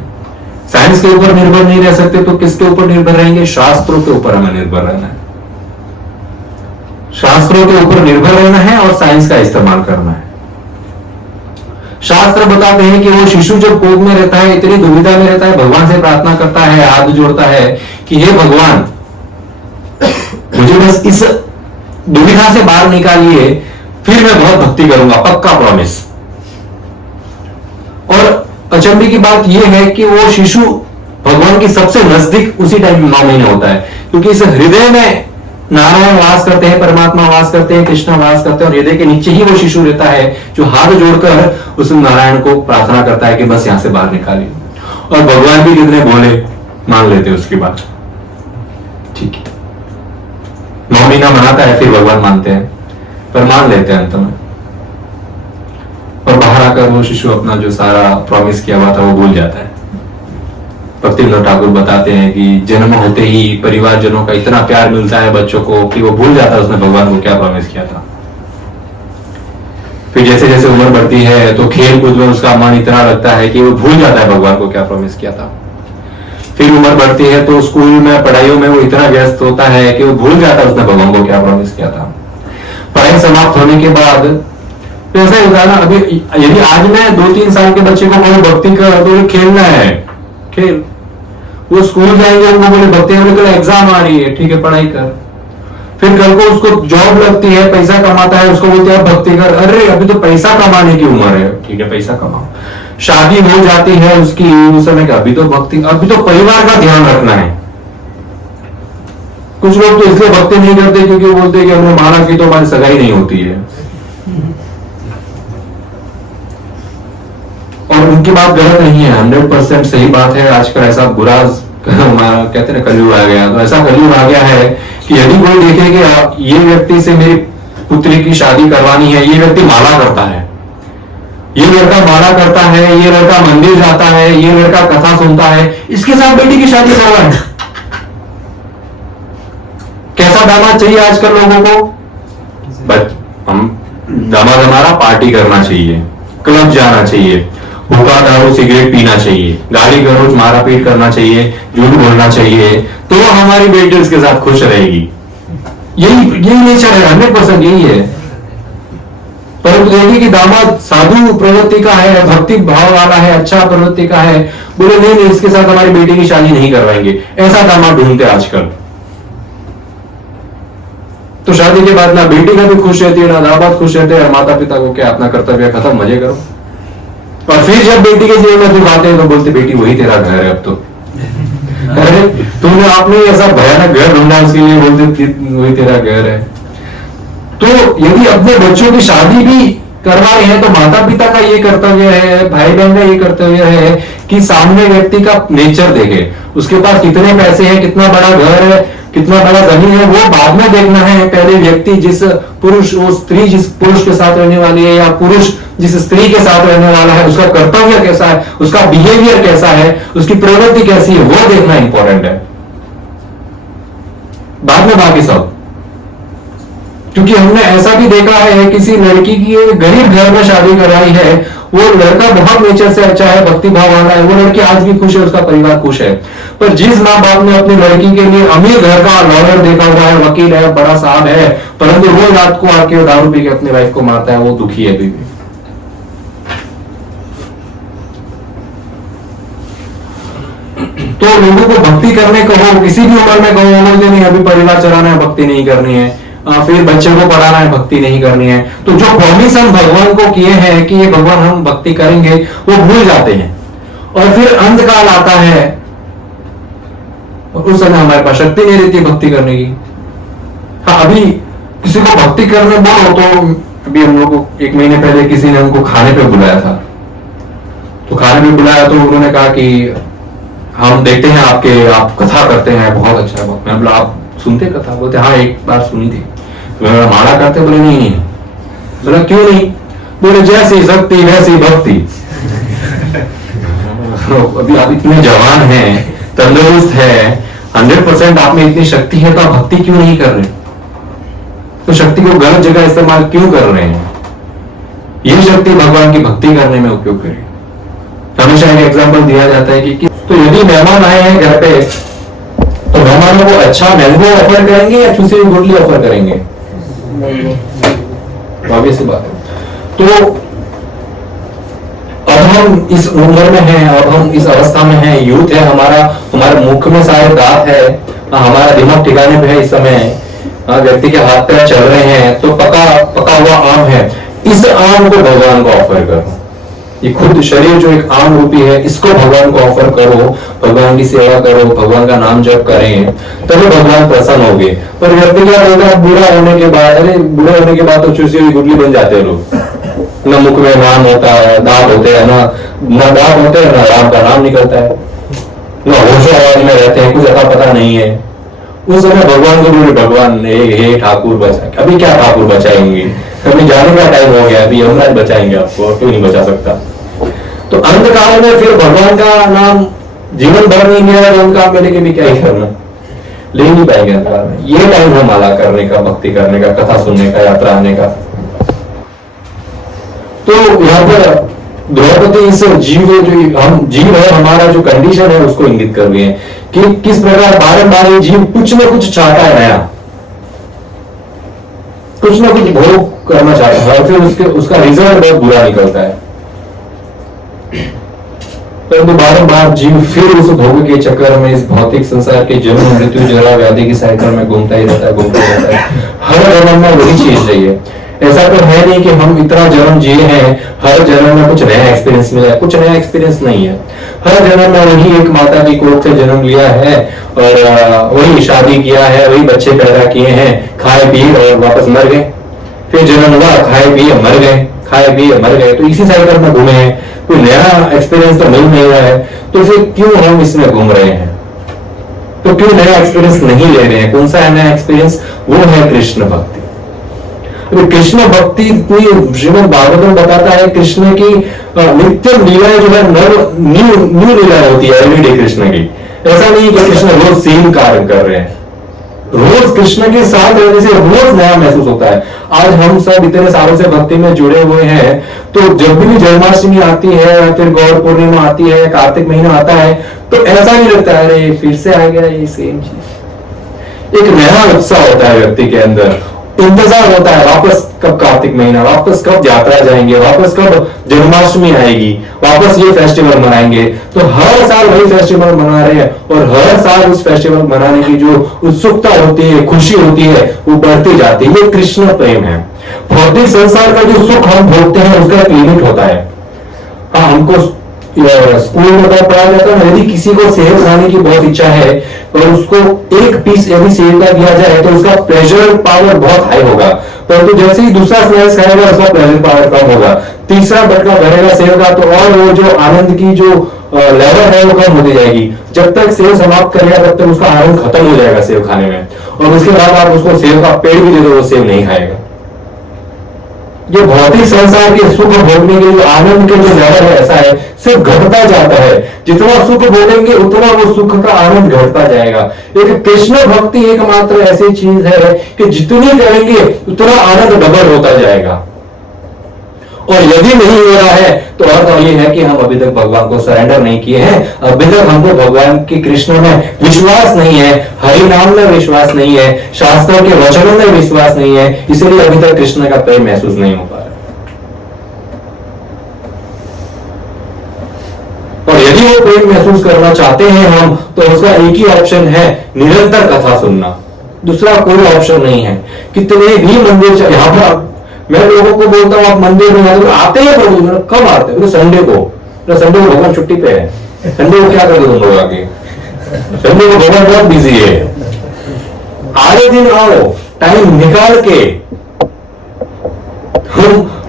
साइंस के ऊपर निर्भर नहीं रह सकते तो किसके ऊपर निर्भर रहेंगे? शास्त्रों के ऊपर हमें निर्भर रहना है। शास्त्रों के ऊपर निर्भर रहना है और साइंस का इस्तेमाल करना है। शास्त्र बताते हैं कि वो शिशु जब कोख में रहता है, इतनी दुविधा में रहता है, भगवान से प्रार्थना करता है, हाथ जोड़ता है कि हे भगवान, मुझे बस इस दुविधा से बाहर निकालिए, फिर मैं बहुत भक्ति करूंगा, पक्का प्रॉमिस। और अचंभे की बात यह है कि वो शिशु भगवान की सबसे नजदीक उसी टाइम 9 महीने होता है, क्योंकि इस हृदय में नारायण वास करते हैं, परमात्मा वास करते हैं, कृष्ण वास करते हैं, और हृदय के नीचे ही वो शिशु रहता है जो हाथ जोड़कर उस नारायण को प्रार्थना करता है कि बस यहां से बाहर निकालिए। और भगवान भी कितने बोले, मान लेते उसकी बात, ठीक है। 9 महीना मनाता है, फिर भगवान मानते हैं, पर मान लेते हैं अंत में। और बाहर आकर वो शिशु अपना जो सारा प्रॉमिस किया हुआ था वो भूल जाता है। भक्ति विनोद ठाकुर बताते हैं कि जन्म होते ही परिवारजनों का इतना प्यार मिलता है बच्चों को कि वो भूल जाता है उसने भगवान को क्या प्रॉमिस किया था। फिर जैसे जैसे उम्र बढ़ती है तो खेल कूद में उसका मन इतना लगता है कि वो भूल जाता है भगवान को क्या प्रॉमिस किया था। फिर उम्र बढ़ती है तो स्कूल में पढ़ाइयों में वो इतना व्यस्त होता है कि वो भूल जाता है उसने भगवान को क्या प्रॉमिस किया था। पढ़ाई समाप्त होने के बाद तो ऐसा ही होता है ना। अभी यदि आज मैं 2-3 साल के बच्चे को बोले भक्ति कर, तो खेलना है, खेल। वो स्कूल जाएंगे, उनको बोले भक्ति है, कल एग्जाम आ रही है, ठीक है पढ़ाई कर। फिर कल को उसको जॉब लगती है, पैसा कमाता है, उसको बोलते हैं भक्ति कर, अरे अभी तो पैसा कमाने की उम्र है, ठीक है पैसा कमाओ। शादी हो जाती है उसकी, उस समय का अभी तो भक्ति, अभी तो परिवार का ध्यान रखना है। कुछ लोग तो इसलिए भक्ति नहीं करते क्योंकि वो बोलते हैं कि हमने माना कि तो हमारी सगाई नहीं होती है। और उनकी बात गलत नहीं है, 100% सही बात है। आजकल ऐसा बुरा हमारा कहते हैं ना कलयुग आ गया, तो ऐसा कलयुग आ गया है कि यदि कोई देखे कि ये व्यक्ति से मेरी पुत्री की शादी करवानी है, ये व्यक्ति माला करता है, ये लड़का माला करता है, ये लड़का मंदिर जाता है, ये लड़का कथा सुनता है, इसके साथ बेटी की शादी करवाए। कैसा दामाद चाहिए आजकल लोगों को? हम दामाद हमारा पार्टी करना चाहिए, क्लब जाना चाहिए, हुक्का दारू सिगरेट पीना चाहिए, गाली गलौज मारापीट करना चाहिए, झूठ बोलना चाहिए, तो हमारी बेटी उसके साथ खुश रहेगी। यही नेचर है, 100% यही है। परंतु देखिए कि दामाद साधु प्रवृत्ति का है, भक्ति भाव वाला है, अच्छा प्रवृत्ति का है, बोले नहीं इसके साथ हमारी बेटी की शादी नहीं करवाएंगे, ऐसा दामाद ढूंढते आजकल। तो शादी के बाद ना बेटी का भी खुश रहती है, ना दामाद खुश रहते हैं, और माता पिता को क्या अपना कर्तव्य खत्म, मजे करो। और फिर जब बेटी के जीवन में दुख आते हैं तो बोलते बेटी वही तेरा घर है अब तो। अरे तुमने आपने ऐसा भयानक घर ढूंढा उसके लिए, बोलते वही तेरा घर है। तो यदि अपने बच्चों की शादी भी करवा रहे हैं तो माता पिता का ये कर्तव्य है, भाई बहन का ये कर्तव्य है कि सामने व्यक्ति का नेचर देखे, उसके पास कितने पैसे हैं, कितना बड़ा घर है, कितना बड़ा जमीन है, वो बाद में देखना है। पहले व्यक्ति जिस पुरुष, वो स्त्री जिस पुरुष के साथ रहने वाली है, या पुरुष जिस स्त्री के साथ रहने वाला है, उसका कर्तव्य कैसा है, उसका बिहेवियर कैसा है, उसकी प्रवृत्ति कैसी है, वो देखना इंपॉर्टेंट है, बाद में बाकी सब। क्योंकि हमने ऐसा भी देखा है, किसी लड़की की गरीब घर में शादी कराई है, वो लड़का बहुत नेचर से अच्छा है, भक्ति भाव वाला है, वो लड़की आज भी खुश है, उसका परिवार खुश है। पर जिस माँ बाप ने अपनी लड़की के लिए अमीर घर का लॉयर देखा हुआ है, वकील है, बड़ा साहब है, परंतु रोज रात को आके दारू पी के अपनी वाइफ को मारता है, वो दुखी है अभी भी। तो लोगों को भक्ति करने कहो, किसी भी उम्र में कहो, बोलते नहीं अभी परिवार चलाना है, भक्ति नहीं करनी है, फिर बच्चे को पढ़ाना है, भक्ति नहीं करनी है। तो जो प्रॉमिस हम भगवान को किए हैं कि ये भगवान हम भक्ति करेंगे, वो भूल जाते हैं। और फिर अंतकाल आता है और उस समय हमारे पास शक्ति नहीं रहती भक्ति करने की। हाँ, अभी किसी को भक्ति करने बोलो तो अभी हम लोग को 1 महीने पहले किसी ने हमको खाने पे बुलाया था। तो खाने पे बुलाया तो उन्होंने कहा कि हम देखते हैं आप कथा करते हैं, बहुत अच्छा है। मैं बोला आप सुनते कथा? बोलते हाँ एक बार सुनी थी। मैं माला करते? बोले नहीं। बोला क्यों नहीं? बोले जैसी शक्ति वैसी भक्ति। अभी आप इतने जवान हैं, तंदुरुस्त है, 100% आप में इतनी शक्ति है, तो आप भक्ति क्यों नहीं कर रहे? तो शक्ति को गलत जगह इस्तेमाल क्यों कर रहे हैं? ये शक्ति भगवान की भक्ति करने में उपयोग करें। हमेशा एक एग्जाम्पल दिया जाता है कि तो यदि मेहमान आए हैं घर पे, तो मेहमानों को अच्छा मैंगो ऑफर करेंगे या चूसे हुई गुटली ऑफर करेंगे? obvious सी बात है। तो अब हम इस उम्र में हैं, अब हम इस अवस्था में हैं, यूथ है हमारे मुख में सारे दांत है, हमारा दिमाग ठिकाने पे है इस समय, व्यक्ति के हाथ पैर चल रहे हैं, तो पका हुआ आम है, इस आम को भगवान को ऑफर करो। ये खुद शरीर जो एक आम रूपी है, इसको भगवान को ऑफर करो, भगवान की सेवा करो, भगवान का नाम जप करें, तभी भगवान प्रसन्न होंगे। पर व्यक्ति क्या होगा, बुरा होने के बाद, अरे बुरा होने के बाद तो चूसी हुई गुटली बन जाते हैं लोग। न मुख में नाम होता है, दांत होते हैं, ना दांत होते हैं, ना राम का नाम निकलता है, न होशो आवाज में रहते हैं, कुछ अता पता नहीं है। उस समय भगवान को बोले भगवान हे ठाकुर बचा। अभी क्या ठाकुर बचाएंगे? अभी जाने का टाइम हो गया, अभी यमुना बचाएंगे आपको, क्यों नहीं बचा सकता? तो अंत काल में फिर भगवान का नाम जीवन भर नहीं लिया, तो अंत काल में लेके भी क्या ही करना, ले नहीं पाएंगे अंत काल में। ये टाइम है माला करने का, भक्ति करने का, कथा सुनने का, यात्रा आने का। तो यहाँ पर द्रौपदी इस जीव जो हम जीव है, हमारा जो कंडीशन है उसको इंगित कर रही है कि किस प्रकार बारंबार ये जीव कुछ न कुछ चाहता है नया, कुछ न कुछ भोग करना चाहता है, और फिर उसका रिजल्ट बहुत बुरा निकलता है। परंतु बारंबार जीव फिर उस भोग के चक्कर में, इस भौतिक संसार के जन्म मृत्यु जरा व्याधि की साइकिल में घूमता ही रहता है। हर जन्म में वही चीज चाहिए। ऐसा तो है नहीं कि हम इतना जन्म जिए हैं, हर जन्म में कुछ नया एक्सपीरियंस मिला है। कुछ नया एक्सपीरियंस नहीं है। हर जन्म में वही एक माता की कोख से जन्म लिया है, और वही शादी किया है, वही बच्चे पैदा किए हैं, खाए पिए और वापस मर गए। फिर जन्म हुआ, खाए पिए मर गए, खाए पिए मर गए। तो इसी साइकिल में घूमे हैं, कोई नया एक्सपीरियंस तो मिल नहीं रहा है। तो फिर क्यों हम इसमें घूम रहे हैं? तो क्यों नया एक्सपीरियंस नहीं ले रहे हैं? कौन सा है नया एक्सपीरियंस? वो है कृष्ण भक्ति। अभी कृष्ण भक्ति इतनी श्रीमद् भागवतम बताता है, कृष्ण की नित्य लीलाएं जो है न्यू लीलाएं होती है एवरीडे कृष्ण की। ऐसा नहीं कि कृष्ण रोज सेम कार्य कर रहे हैं। रोज कृष्ण के साथ रहने से रोज नया महसूस होता है। आज हम सब इतने सालों से भक्ति में जुड़े हुए हैं, तो जब भी जन्माष्टमी आती है, फिर गौर पूर्णिमा आती है, कार्तिक महीना आता है, तो ऐसा नहीं लगता है अरे फिर से आ गया ये सेम चीज। एक नया उत्साह होता है व्यक्ति के अंदर, इंतजार होता है वापस कब कार्तिक महीना, वापस कब यात्रा जाएंगे, वापस कब जन्माष्टमी आएगी, वापस ये फेस्टिवल मनाएंगे। तो हर साल वही फेस्टिवल मना रहे हैं, और हर साल उस फेस्टिवल मनाने की जो उत्सुकता होती है, खुशी होती है, वो बढ़ती जाती है। ये कृष्ण प्रेम है। भौतिक संसार का जो सुख हम भोगते हैं उसका एक लिमिट होता है। हाँ, हमको स्कूल में पढ़ाया जाता है, यदि किसी को सेब खाने की बहुत इच्छा है और उसको एक पीस यदि सेब का दिया जाए तो उसका प्लेजर पावर बहुत हाई होगा, परंतु जैसे ही दूसरा स्लाइस खाएगा उसका प्लेजर पावर कम होगा। तीसरा बटका भरेगा सेब का तो और वो जो आनंद की जो लेवल है वो कम होती जाएगी। जब तक सेब समाप्त करेगा तब तक उसका आनंद खत्म हो जाएगा सेब खाने में, और उसके बाद आप उसको सेब का पेड़ भी दे दो वो सेब नहीं खाएगा। जो भौतिक संसार के सुख भोगने के जो आनंद के जो लेवल है ऐसा है, सिर्फ घटता जाता है। जितना सुख भोगेंगे उतना वो सुख का आनंद घटता जाएगा। एक कृष्ण भक्ति एकमात्र ऐसी चीज है कि जितनी करेंगे उतना आनंद डबल होता जाएगा। और यदि नहीं हो रहा है तो अर्थ ये है कि हम अभी तक भगवान को सरेंडर नहीं किए हैं, अभी तक हमको भगवान की कृष्ण में विश्वास नहीं है, हरि नाम में विश्वास नहीं है, शास्त्रों के वचनों में विश्वास नहीं है, इसलिए अभी तक कृष्ण का प्रेम महसूस नहीं हो पा रहा। और यदि वो प्रेम महसूस करना चाहते हैं हम, तो उसका एक ही ऑप्शन है, निरंतर कथा सुनना। दूसरा कोई ऑप्शन नहीं है। कितने भी मंदिर, यहाँ पर मैं लोगों को बोलता हूँ आप मंदिर में आते हैं प्रभु, कब आते हैं? संडे को। संडे को भगवान छुट्टी पे है, संडे को क्या कर तुम लोग आगे? संडे को भगवान बहुत बिजी है। आधे दिन आओ, टाइम निकाल के।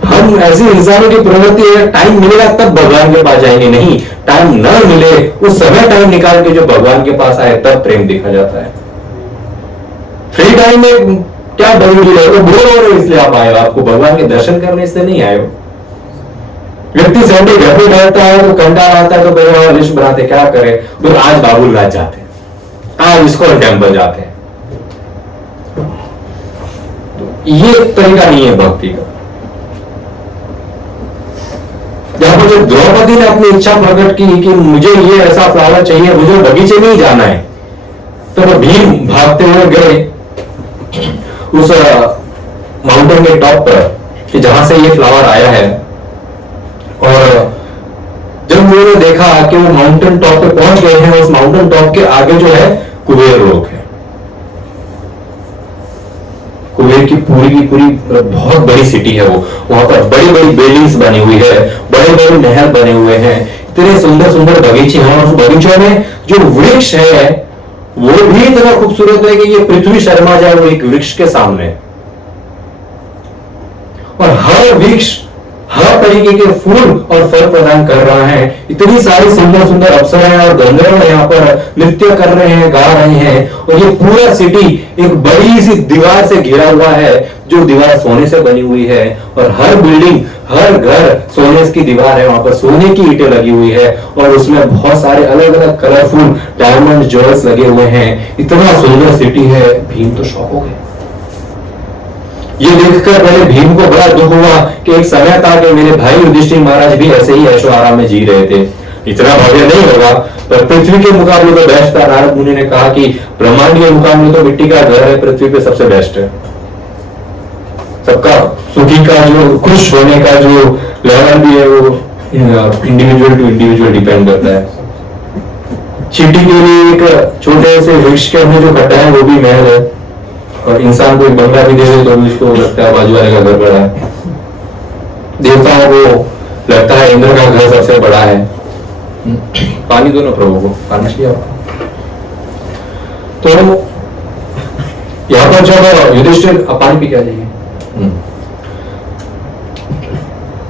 हम ऐसी इंसानों की प्रवृत्ति है, टाइम मिलेगा तब भगवान के पास जाएंगे, नहीं टाइम न मिले उस समय टाइम निकाल के जो भगवान के पास आए तब प्रेम दिखा जाता है। फ्री टाइम में क्या बड़ी है, तो बोर हो रहे इसलिए आप आए हो, आपको भगवान के दर्शन करने से नहीं आए हो। व्यक्ति संडे घर पे बैठता है तो कंटाला आता है तो पहले लिस्ट बनाते क्या करे, तो आज बाबुलनाथ जाते हैं, आज इस्कॉन टेम्पल जाते हैं। तो ये तरीका नहीं है भक्ति का। जहां पर जब द्रौपदी ने अपनी इच्छा प्रकट की कि मुझे ये ऐसा फ्लावर चाहिए, मुझे बगीचे में ही जाना है, तो भीम भागते हुए गए उस माउंटेन के टॉप पर कि जहां से ये फ्लावर आया है। और जब उन्होंने देखा कि वो माउंटेन टॉप पे पहुंच गए हैं, उस माउंटेन टॉप के आगे जो है कुबेर लोक है। कुबेर की पूरी बहुत बड़ी सिटी है वो। वहां पर बड़ी बड़ी बिल्डिंग्स बनी हुई है, बड़े बड़े महल बने हुए हैं, इतने सुंदर सुंदर बगीचे हैं। उस बगीचों में जो वृक्ष है वो भी इतना खूबसूरत है कि ये पृथ्वी शर्मा जाए वो एक वृक्ष के सामने। और हर वृक्ष हर तरीके के फूल और फल प्रदान कर रहा है। इतनी सारी सुंदर सुंदर अप्सराएं और गंधर्व यहाँ पर नृत्य कर रहे हैं, गा रहे हैं। और ये पूरा सिटी एक बड़ी सी दीवार से घिरा हुआ है, जो दीवार सोने से बनी हुई है। और हर बिल्डिंग हर घर सोने की दीवार है, वहां पर सोने की ईंटें लगी हुई है और उसमें बहुत सारे अलग अलग कलरफुल डायमंड ज्वेल्स लगे हुए हैं। इतना सुंदर सिटी है, भीम तो शॉक हो गए। ये देखकर पहले भीम को बड़ा दुख हुआ कि एक समय था कि मेरे भाई युधिष्ठिर महाराज भी ऐसे ही ऐशो आराम में जी रहे थे। इतना भव्य नहीं होगा पर पृथ्वी के मुकाबले तो बेस्ट था। नारद मुनि ने कहा कि ब्रह्मांड के मुकाबले तो मिट्टी का घर है, पृथ्वी पे सबसे बेस्ट है। सबका सुखी का जो खुश होने का जो लेवल भी है वो इंडिविजुअल टू इंडिविजुअल डिपेंड करता है। चींटी के लिए एक छोटे से वृक्ष के अंदर जो खड्डा है वो भी महल है, और इंसान को एक बंगला भी दे दे तो भी उसको लगता है बाजू वाले का घर बड़ा है। देवताओं को लगता है इंद्र का घर सबसे बड़ा है। पानी दो ना प्रभु को, पानी चाहिए। तो यहाँ पर जब युधिष्ठिर पानी पी के आ जाइए,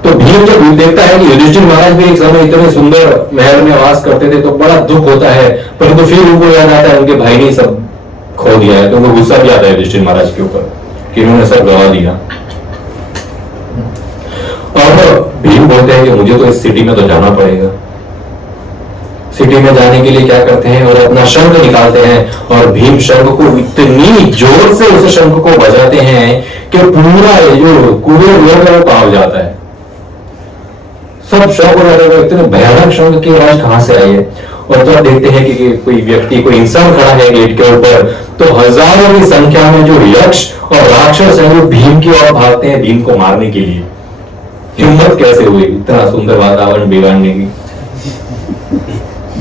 तो भीम जब देखता है कि युधिष्ठिर महाराज भी एक समय इतने सुंदर महल में वास करते थे तो बड़ा दुख होता है। परंतु फिर उनको याद आता है उनके भाई ने सब खो दिया है, तो उनको गुस्सा भी आता है युधिष्ठिर महाराज के ऊपर कि इन्होंने सब गवा दिया। और भीम बोलते हैं कि मुझे तो इस सिटी में तो जाना पड़ेगा। सिटी में जाने के लिए क्या करते हैं, और अपना शंख निकालते हैं और भीम शंख को इतनी जोर से उस शंख को बजाते हैं कि पूरा जो कुबेर लोग है वो कांप जाता है। सब शौक हो जाता है, इतने भयानक शंख की आवाज कहां से आई है। और तो आप देखते हैं कि कोई व्यक्ति कोई इंसान खड़ा है गेट के ऊपर, तो हजारों की संख्या में जो यक्ष और राक्षस है वो भीम की ओर भागते हैं भीम को मारने के लिए। हिम्मत कैसे हुई इतना सुंदर वातावरण बिगाड़ने की।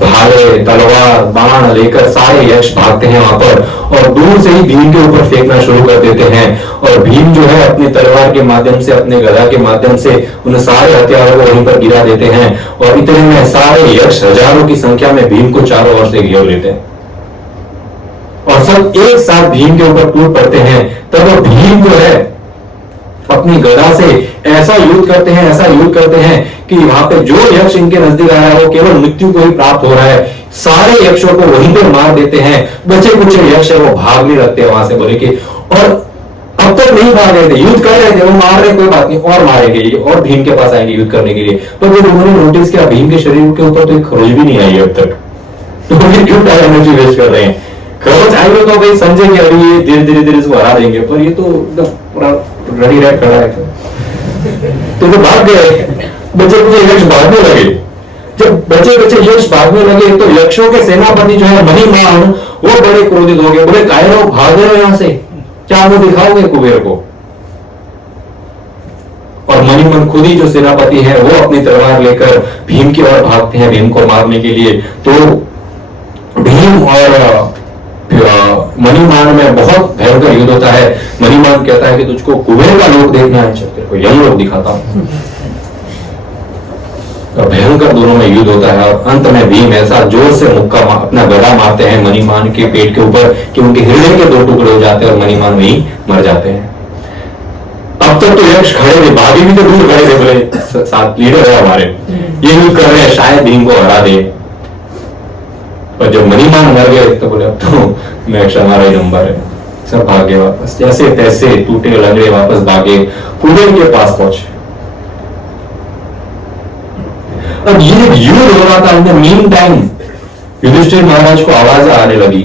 भाले तलवार बाण लेकर सारे यक्ष भागते हैं वहां पर और दूर से ही भीम के ऊपर फेंकना शुरू कर देते हैं। और भीम जो है अपनी तलवार के माध्यम से अपने गदा के माध्यम से उन सारे हथियारों को वहीं पर गिरा देते हैं। और इतने में सारे यक्ष हजारों की संख्या में भीम को चारों ओर से घेर लेते हैं और सब एक साथ भीम के ऊपर टूट पड़ते हैं। तब वो भीम जो है अपनी गदा से ऐसा युद्ध करते हैं, ऐसा युद्ध करते हैं कि वहां पे जो यक्ष इनके नजदीक आ रहा है वो केवल मृत्यु को ही प्राप्त हो रहा है। सारे यक्षों को वहीं पे मार देते हैं। बचे कुछ यक्ष है वो भागने लगते हैं वहां से, बोले कि और अब अब तक नहीं भाग रहे थे, युद्ध कर रहे थे, वो मार रहे कोई बात नहीं, और मारेंगे ये, और भीम के पास आएंगे युद्ध करने के लिए। पर जब उन्होंने नोटिस किया भीम के शरीर के ऊपर तो एक खरोच भी नहीं आई अब तक, तो फिर क्यों टाइम एनर्जी वेस्ट कर रहे हैं। खरोच आएंगे तो भाई समझे कि अभी ये धीरे धीरे इसको हरा देंगे, पर ये तो एकदम पूरा रेडी रह खड़ा है। तो भाग गए, बचे बचे यक्ष भागने लगे। जब बचे बचे यक्ष भागने लगे तो यक्षों के सेनापति जो है मणिमान, वो बड़े क्रोधित हो गए, बोले काहे लोग भाग रहे हो यहां से, क्या मुंह दिखाओगे कुबेर को। और मणिमन खुद ही जो सेनापति है वो अपनी तलवार लेकर भीम की ओर भागते हैं भीम को मारने के लिए। तो भीम और मणिमान में बहुत भयंकर युद्ध होता है। मणिमान कहता है कि तुझको कुबेर का लोक देखना है, चल तेरे को यम लोक दिखाता हूं। और भयंकर दोनों में युद्ध होता है और अंत में भीम ऐसा जोर से मुक्का अपना गदा मारते हैं मणिमान के पेट के ऊपर कि उनके हृदय के 2 टुकड़े हो जाते हैं और मणिमान वहीं मर जाते हैं। अब तक तो यक्ष खड़े थे, बागी भी तो दूर खड़े थे, बोले साथ लीडर है हमारे, ये युद्ध कर रहे हैं, शायद भीम को हरा दे। पर जब मणिमान मर गए तो बोले अब तो यक्ष हमारा ही नंबर है। सब भागे वापस, जैसे तैसे टूटे लंगड़े वापस भागे, कुबेर के पास पहुंचे। अब ये युद्ध हो रहा था, in the meantime Yudhishthir महाराज को आवाज आने लगी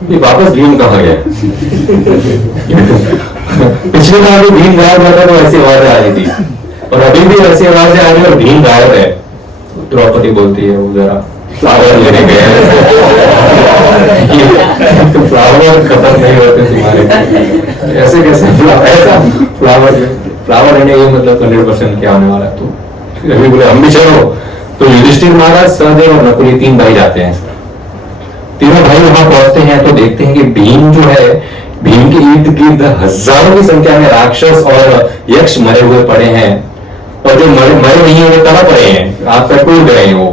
कि वापस भीम कहां गया। पिछले बार भी भीम गायब हुआ था तो ऐसी आवाजें आ रही थी, और अभी भी ऐसी आवाजें आ रही है और भीम गायब है। द्रौपदी बोलती है वो जरा फ्लावर लेने गए तो फ्लावर खत्म नहीं होते तुम्हारे, ऐसे कैसे ऐसा फ्लावर लेने ये मतलब 100% क्या आने वाला है। तो अभी बोले हम भी चलो। तो युधिष्ठिर महाराज, सहदेव और नकुल 3 भाई जाते हैं। तीनों भाई वहां पहुंचते हैं तो देखते हैं कि भीम जो है, भीम के इर्द गिर्द हजारों की संख्या में राक्षस और यक्ष मरे हुए पड़े हैं, और जो मरे नहीं है वो तड़प रहे हैं, आग पर टूट गए हैं वो।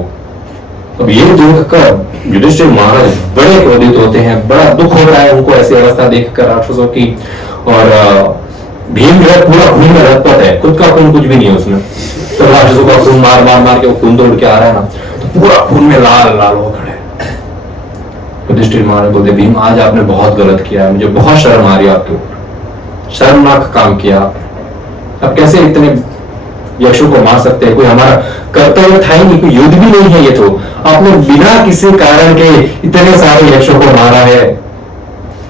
अब ये देखकर युधिष्ठिर महाराज बड़े क्रोधित होते हैं, बड़ा दुख होता है उनको ऐसी अवस्था देखकर राक्षसों की। और भीम जो है पूरा खून में लथपथ है, खुद का खून कुछ भी नहीं है उसमें, तो राक्षसों का खून मार मार मार के वो खून तो उड़ के आ रहा है ना, तो पूरा खून में लाल लाल हो खड़े। युधिष्ठिर महाराज बोलते भीम आज आपने बहुत गलत किया है, मुझे बहुत शर्म आ रही है आपके ऊपर, शर्मनाक काम किया। अब कैसे इतने यक्षों को मार सकते हैं, कोई हमारा कर्तव्य था ही नहीं, कोई युद्ध भी नहीं है ये, तो आपने बिना किसी कारण के इतने सारे यक्षों को मारा है।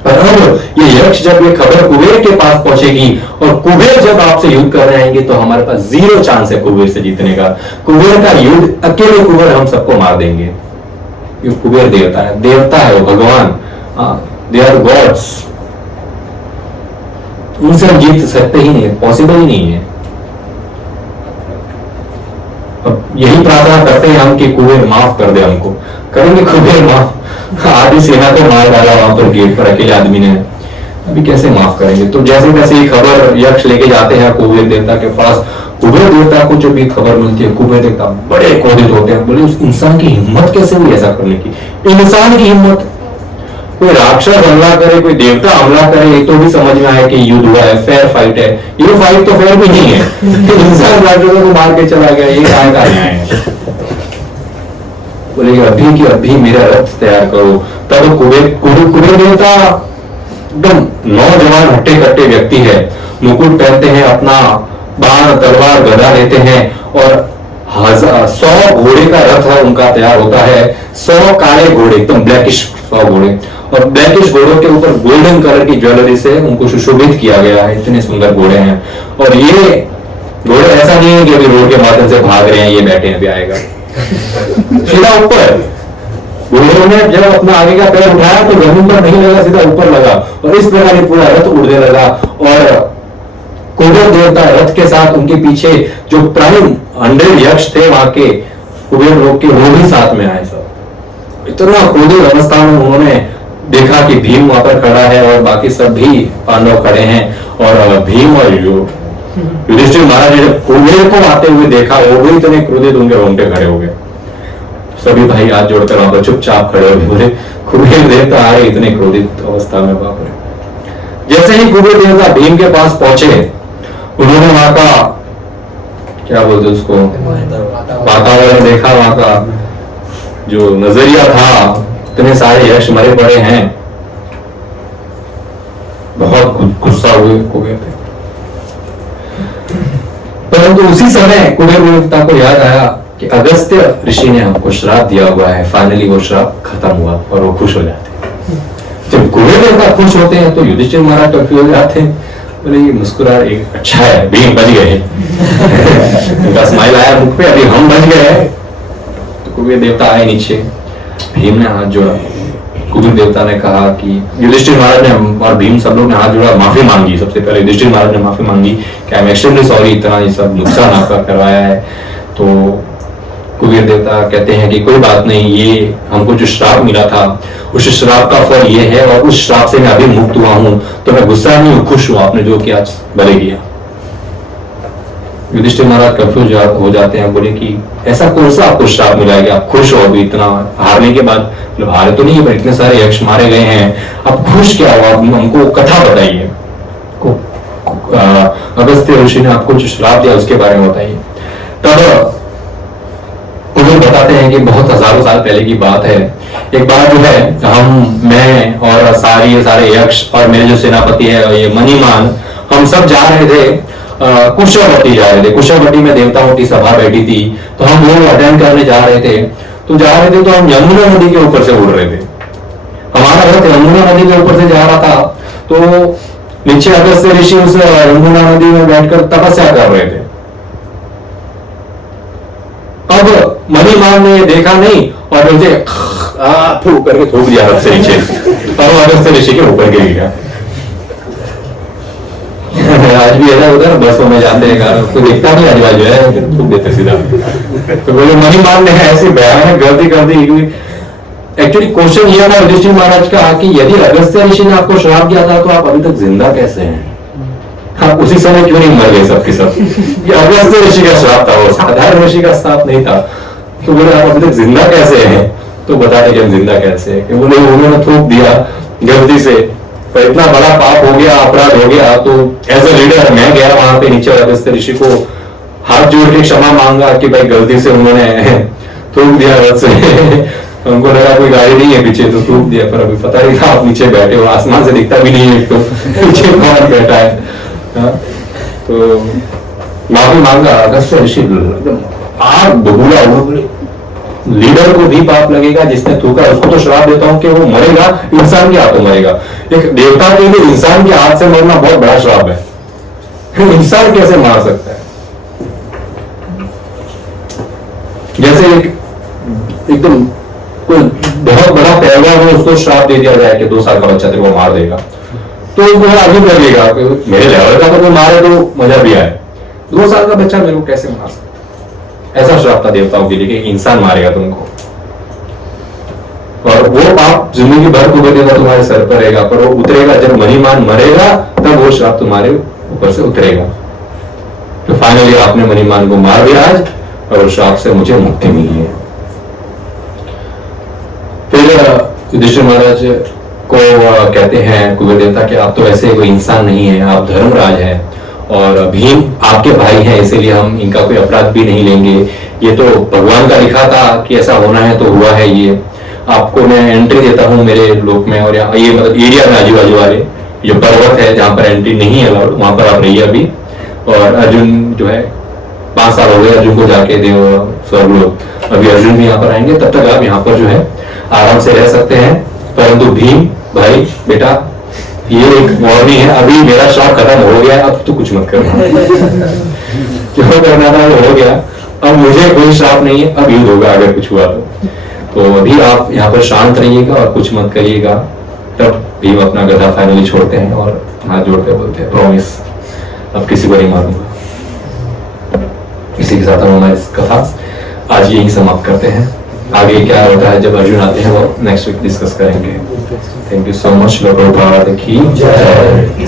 पर अब ये यक्ष जब ये खबर कुबेर के पास पहुंचेगी और कुबेर जब आपसे युद्ध करने आएंगे तो हमारे पास 0 चांस है कुबेर से जीतने का। कुबेर का युद्ध, अकेले कुबेर हम सबको मार देंगे। ये कुबेर देवता है, देवता है वो, भगवान, दे आर गॉड्स, उनसे हम जीत सकते ही नहीं, पॉसिबल ही नहीं है। अब यही प्रार्थना करते हैं हम कि कुबेर माफ कर दे हमको। करेंगे कुबेर माफ? आधी सेना को मार डाला वहां पर गेट पर अकेले आदमी ने, अभी कैसे माफ करेंगे। तो जैसे तैसे ये खबर यक्ष लेके जाते हैं कुबेर देवता के पास। कुबेर देवता को जब ये खबर मिलती है, कुबेर देवता बड़े क्रोधित होते हैं, बोले उस इंसान की हिम्मत कैसे हुई ऐसा करने की। इंसान की हिम्मत, कोई राक्षस हमला करे, कोई देवता हमला करे, तो भी समझ में आए कि युद्ध हुआ है, फेयर फाइट है। ये फाइट तो फेयर भी नहीं है, इंसान राक्षसों को मार के चला गया, ये काय का न्याय है। बोले अभी की अभी मेरा रथ तैयार करो। तब कुबेर देवता एकदम नौजवान हट्टे कट्टे व्यक्ति है, मुकुट पहनते हैं, अपना बाण तलवार गदा लेते हैं, और 100 घोड़े का रथ है उनका तैयार होता है। 100 काले घोड़े, एकदम ब्लैकिश 100 घोड़े, और ब्लैकिश घोड़ों के ऊपर गोल्डन कलर की ज्वेलरी से उनको सुशोभित किया गया है। इतने सुंदर घोड़े हैं, और ये घोड़े ऐसा नहीं है कि अभी रोड के माध्यम से भाग रहे हैं, ये बैठे हैं, अभी आएगा सीधा ऊपर। घोड़ों ने जब अपना आगे का पैर उठाया तो जमीन पर नहीं लगा, सीधा ऊपर लगा, और इस प्रकार ये पूरा रथ उड़ने लगा। और कुबेर देवता रथ के साथ उनके पीछे जो प्राइम 100 यक्ष थे वहां के कुबेर लोग के, वो भी साथ में आए। सब इतना क्रोधित अवस्था में उन्होंने देखा कि भीम वहां पर खड़ा है और बाकी सब भी पांडव खड़े हैं, और भीम और युधिष्ठिर महाराज ने कुबेर को आते हुए देखा, वो भी इतने क्रोधित, उनके रोंगटे खड़े हो गए। सभी भाई हाथ जोड़कर वहां पर चुपचाप खड़े हो गए, बोले कुबेर देवता आ रहे इतने क्रोधित अवस्था में, बाप रे। जैसे ही कुबेर देवता भीम के पास पहुंचे, उन्होंने वहां का क्या बोलते उसको, वातावरण देखा, वहां का जो नजरिया था, इतने सारे यक्ष मरे पड़े हैं। बहुत गुस्सा हुए कुबेर थे। परंतु उसी समय कुबेर देवता को याद आया कि अगस्त्य ऋषि ने हमको श्राप दिया हुआ है। फाइनली वो श्राप खत्म हुआ और वो खुश हो जाते। जब कुबेर देवता खुश होते हैं तो युधिष्ठिर महाराज कंफ्यूज हो जाते हैं, बोले ये मुस्कुरा एक अच्छा है, भीम बच गए। उनका स्माइल आया मुख पे, अभी हम बच गए। तो कुबेर देवता आए नीचे, भीम ने हाथ जोड़ा। कुबेर देवता ने कहा कि युधिष्ठिर महाराज ने और भीम सब लोग ने हाथ जोड़ा, माफी मांगी। सबसे पहले युधिष्ठिर महाराज ने माफी मांगी कि आई एम एक्सट्रीमली सॉरी, इतना ये सब नुकसान आपका करवाया है। तो कुबेर देवता कहते हैं कि कोई बात नहीं, ये हमको जो श्राप मिला था उस श्राप का फल ये है और उस श्राप से मैं अभी मुक्त हुआ हूं, तो मैं गुस्सा नहीं हूं, खुश हूं आपने जो किया भले किया। युधिष्ठिर महाराज कंफ्यूज हो जाते हैं, बोले कि ऐसा कौन सा आपको श्राप मिला है कि आप खुश हो अभी इतना हारने के बाद? मतलब हारे तो नहीं है पर इतने सारे यक्ष मारे गए हैं, आप खुश क्या हो? आप हमको कथा बताइए। अगस्त्य ऋषि ने आपको जो श्राप दिया उसके बारे में बताइए। तब उन्हें बताते हैं कि बहुत हजारों साल पहले की बात है। एक बार जो है मैं और सारे यक्ष और मेरे जो सेनापति है ये मणिमान, हम सब जा रहे थे कुशवटी जा रहे थे। कुशवटी में देवताओं की सभा बैठी थी, तो हम लोग अटेंड करने जा रहे थे। तो हम यमुना नदी के ऊपर से उड़ रहे थे। हमारा रथ यमुना नदी के ऊपर से जा रहा था, तो नीचे अगस्त्य ऋषि उस यमुना नदी में बैठकर तपस्या कर रहे थे। अब मणिमान ने देखा नहीं और मुझे फूक करके थूक दिया रथ से नीचे, और अगस्त्य ऋषि के ऊपर गिर गया। आज भी ऐसा होता है ना, बसों में जाते हैं, कोई दिखता नहीं आजू जो है, थूक देते सीधा। तो बोले मणिमान ने ऐसी भयानक गलती कर दी। एक्चुअली क्वेश्चन ये था युधिष्ठिर महाराज का कि यदि अगस्त्य ऋषि ने आपको श्राप दिया था तो आप अभी तक जिंदा कैसे हैं? आप उसी समय क्यों नहीं मर गए सबके सब? ये अगस्त्य ऋषि का श्राप था, वो साधारण ऋषि का श्राप नहीं था। तो बोले आप अभी तक जिंदा कैसे हैं? तो बताते कि हम जिंदा कैसे हैं कि बोले उन्होंने थूक दिया गलती से, पर इतना बड़ा पाप हो गया, अपराध हो गया। तो एज ए लीडर मैं गया वहां पे नीचे, अगस्त्य ऋषि को हाथ जोड़ के क्षमा मांगा कि भाई गलती से उन्होंने थूक दिया रथ से। हमको लगा कोई गाड़ी नहीं है पीछे तो थूक दिया, पर अभी पता नहीं था आप नीचे बैठे हो, आसमान से दिखता भी नहीं है, तो पीछे कौन बैठा है। तो माफी मांगा। अगस्त्य ऋषि आग बबूला हुआ, लीडर को भी पाप लगेगा जिसने थूका, उसको तो श्राप देता हूं कि वो मरेगा, इंसान के हाथों मरेगा। एक देवता के लिए इंसान के हाथ से मरना बहुत बड़ा श्राप है। इंसान कैसे मार सकता है? जैसे एकदम कोई बहुत बड़ा पहलवान है, उसको श्राप दे दिया जाए कि 2 साल का बच्चा तेरे को मार देगा, तो उसको अजीब लगेगा कि मेरे लेवल का तो कोई मारे तो मजा भी आए, 2 साल का बच्चा मेरे को कैसे मार सकता? ऐसा श्राप था देवताओं के लिए कि इंसान मारेगा तुमको, और वो पाप जिंदगी भर कुबेर देवता तुम्हारे सर पर रहेगा, पर वो उतरेगा जब मणिमान मरेगा, तब वो श्राप तुम्हारे ऊपर से उतरेगा। तो फाइनली आपने मणिमान को मार दिया आज, और उस श्राप से मुझे मुक्ति मिली है। फिर युधिष्ठिर महाराज को कहते हैं कुबेर देवता कि आप तो वैसे कोई इंसान नहीं है, आप धर्मराज हैं, और भीम आपके भाई हैं, इसीलिए हम इनका कोई अपराध भी नहीं लेंगे। ये तो भगवान का लिखा था कि ऐसा होना है तो हुआ है। ये आपको मैं एंट्री देता हूँ मेरे लोक में, और ये मतलब एरिया में आजू बाजू वाले जो पर्वत है जहाँ पर एंट्री नहीं है अलाउड, वहां पर आप रहिए अभी। और अर्जुन जो है 5 साल हो गए अर्जुन को जाके देव स्वर्गलोक, अभी अर्जुन भी यहाँ पर आएंगे, तब तक आप यहाँ पर जो है आराम से रह सकते हैं। परंतु भीम भाई बेटा, ये एक वार्निंग है, अभी मेरा श्राप खत्म हो गया, अब तो कुछ मत करना। जो करना था वो हो गया, अब मुझे कोई श्राप नहीं है, अब युद्ध होगा अगर कुछ हुआ तो अभी आप यहाँ पर शांत रहिएगा और कुछ मत करिएगा। तब भीम अपना गधा फाइनली छोड़ते हैं और हाथ जोड़ते बोलते हैं प्रॉमिस अब किसी को नहीं मारूंगा। इसी के साथ हम हमारी कथा आज यही समाप्त करते हैं। आगे क्या होता है जब अर्जुन आते हैं वो नेक्स्ट वीक डिस्कस करेंगे। Thank you so much. लोक प्रभुपाद की जय।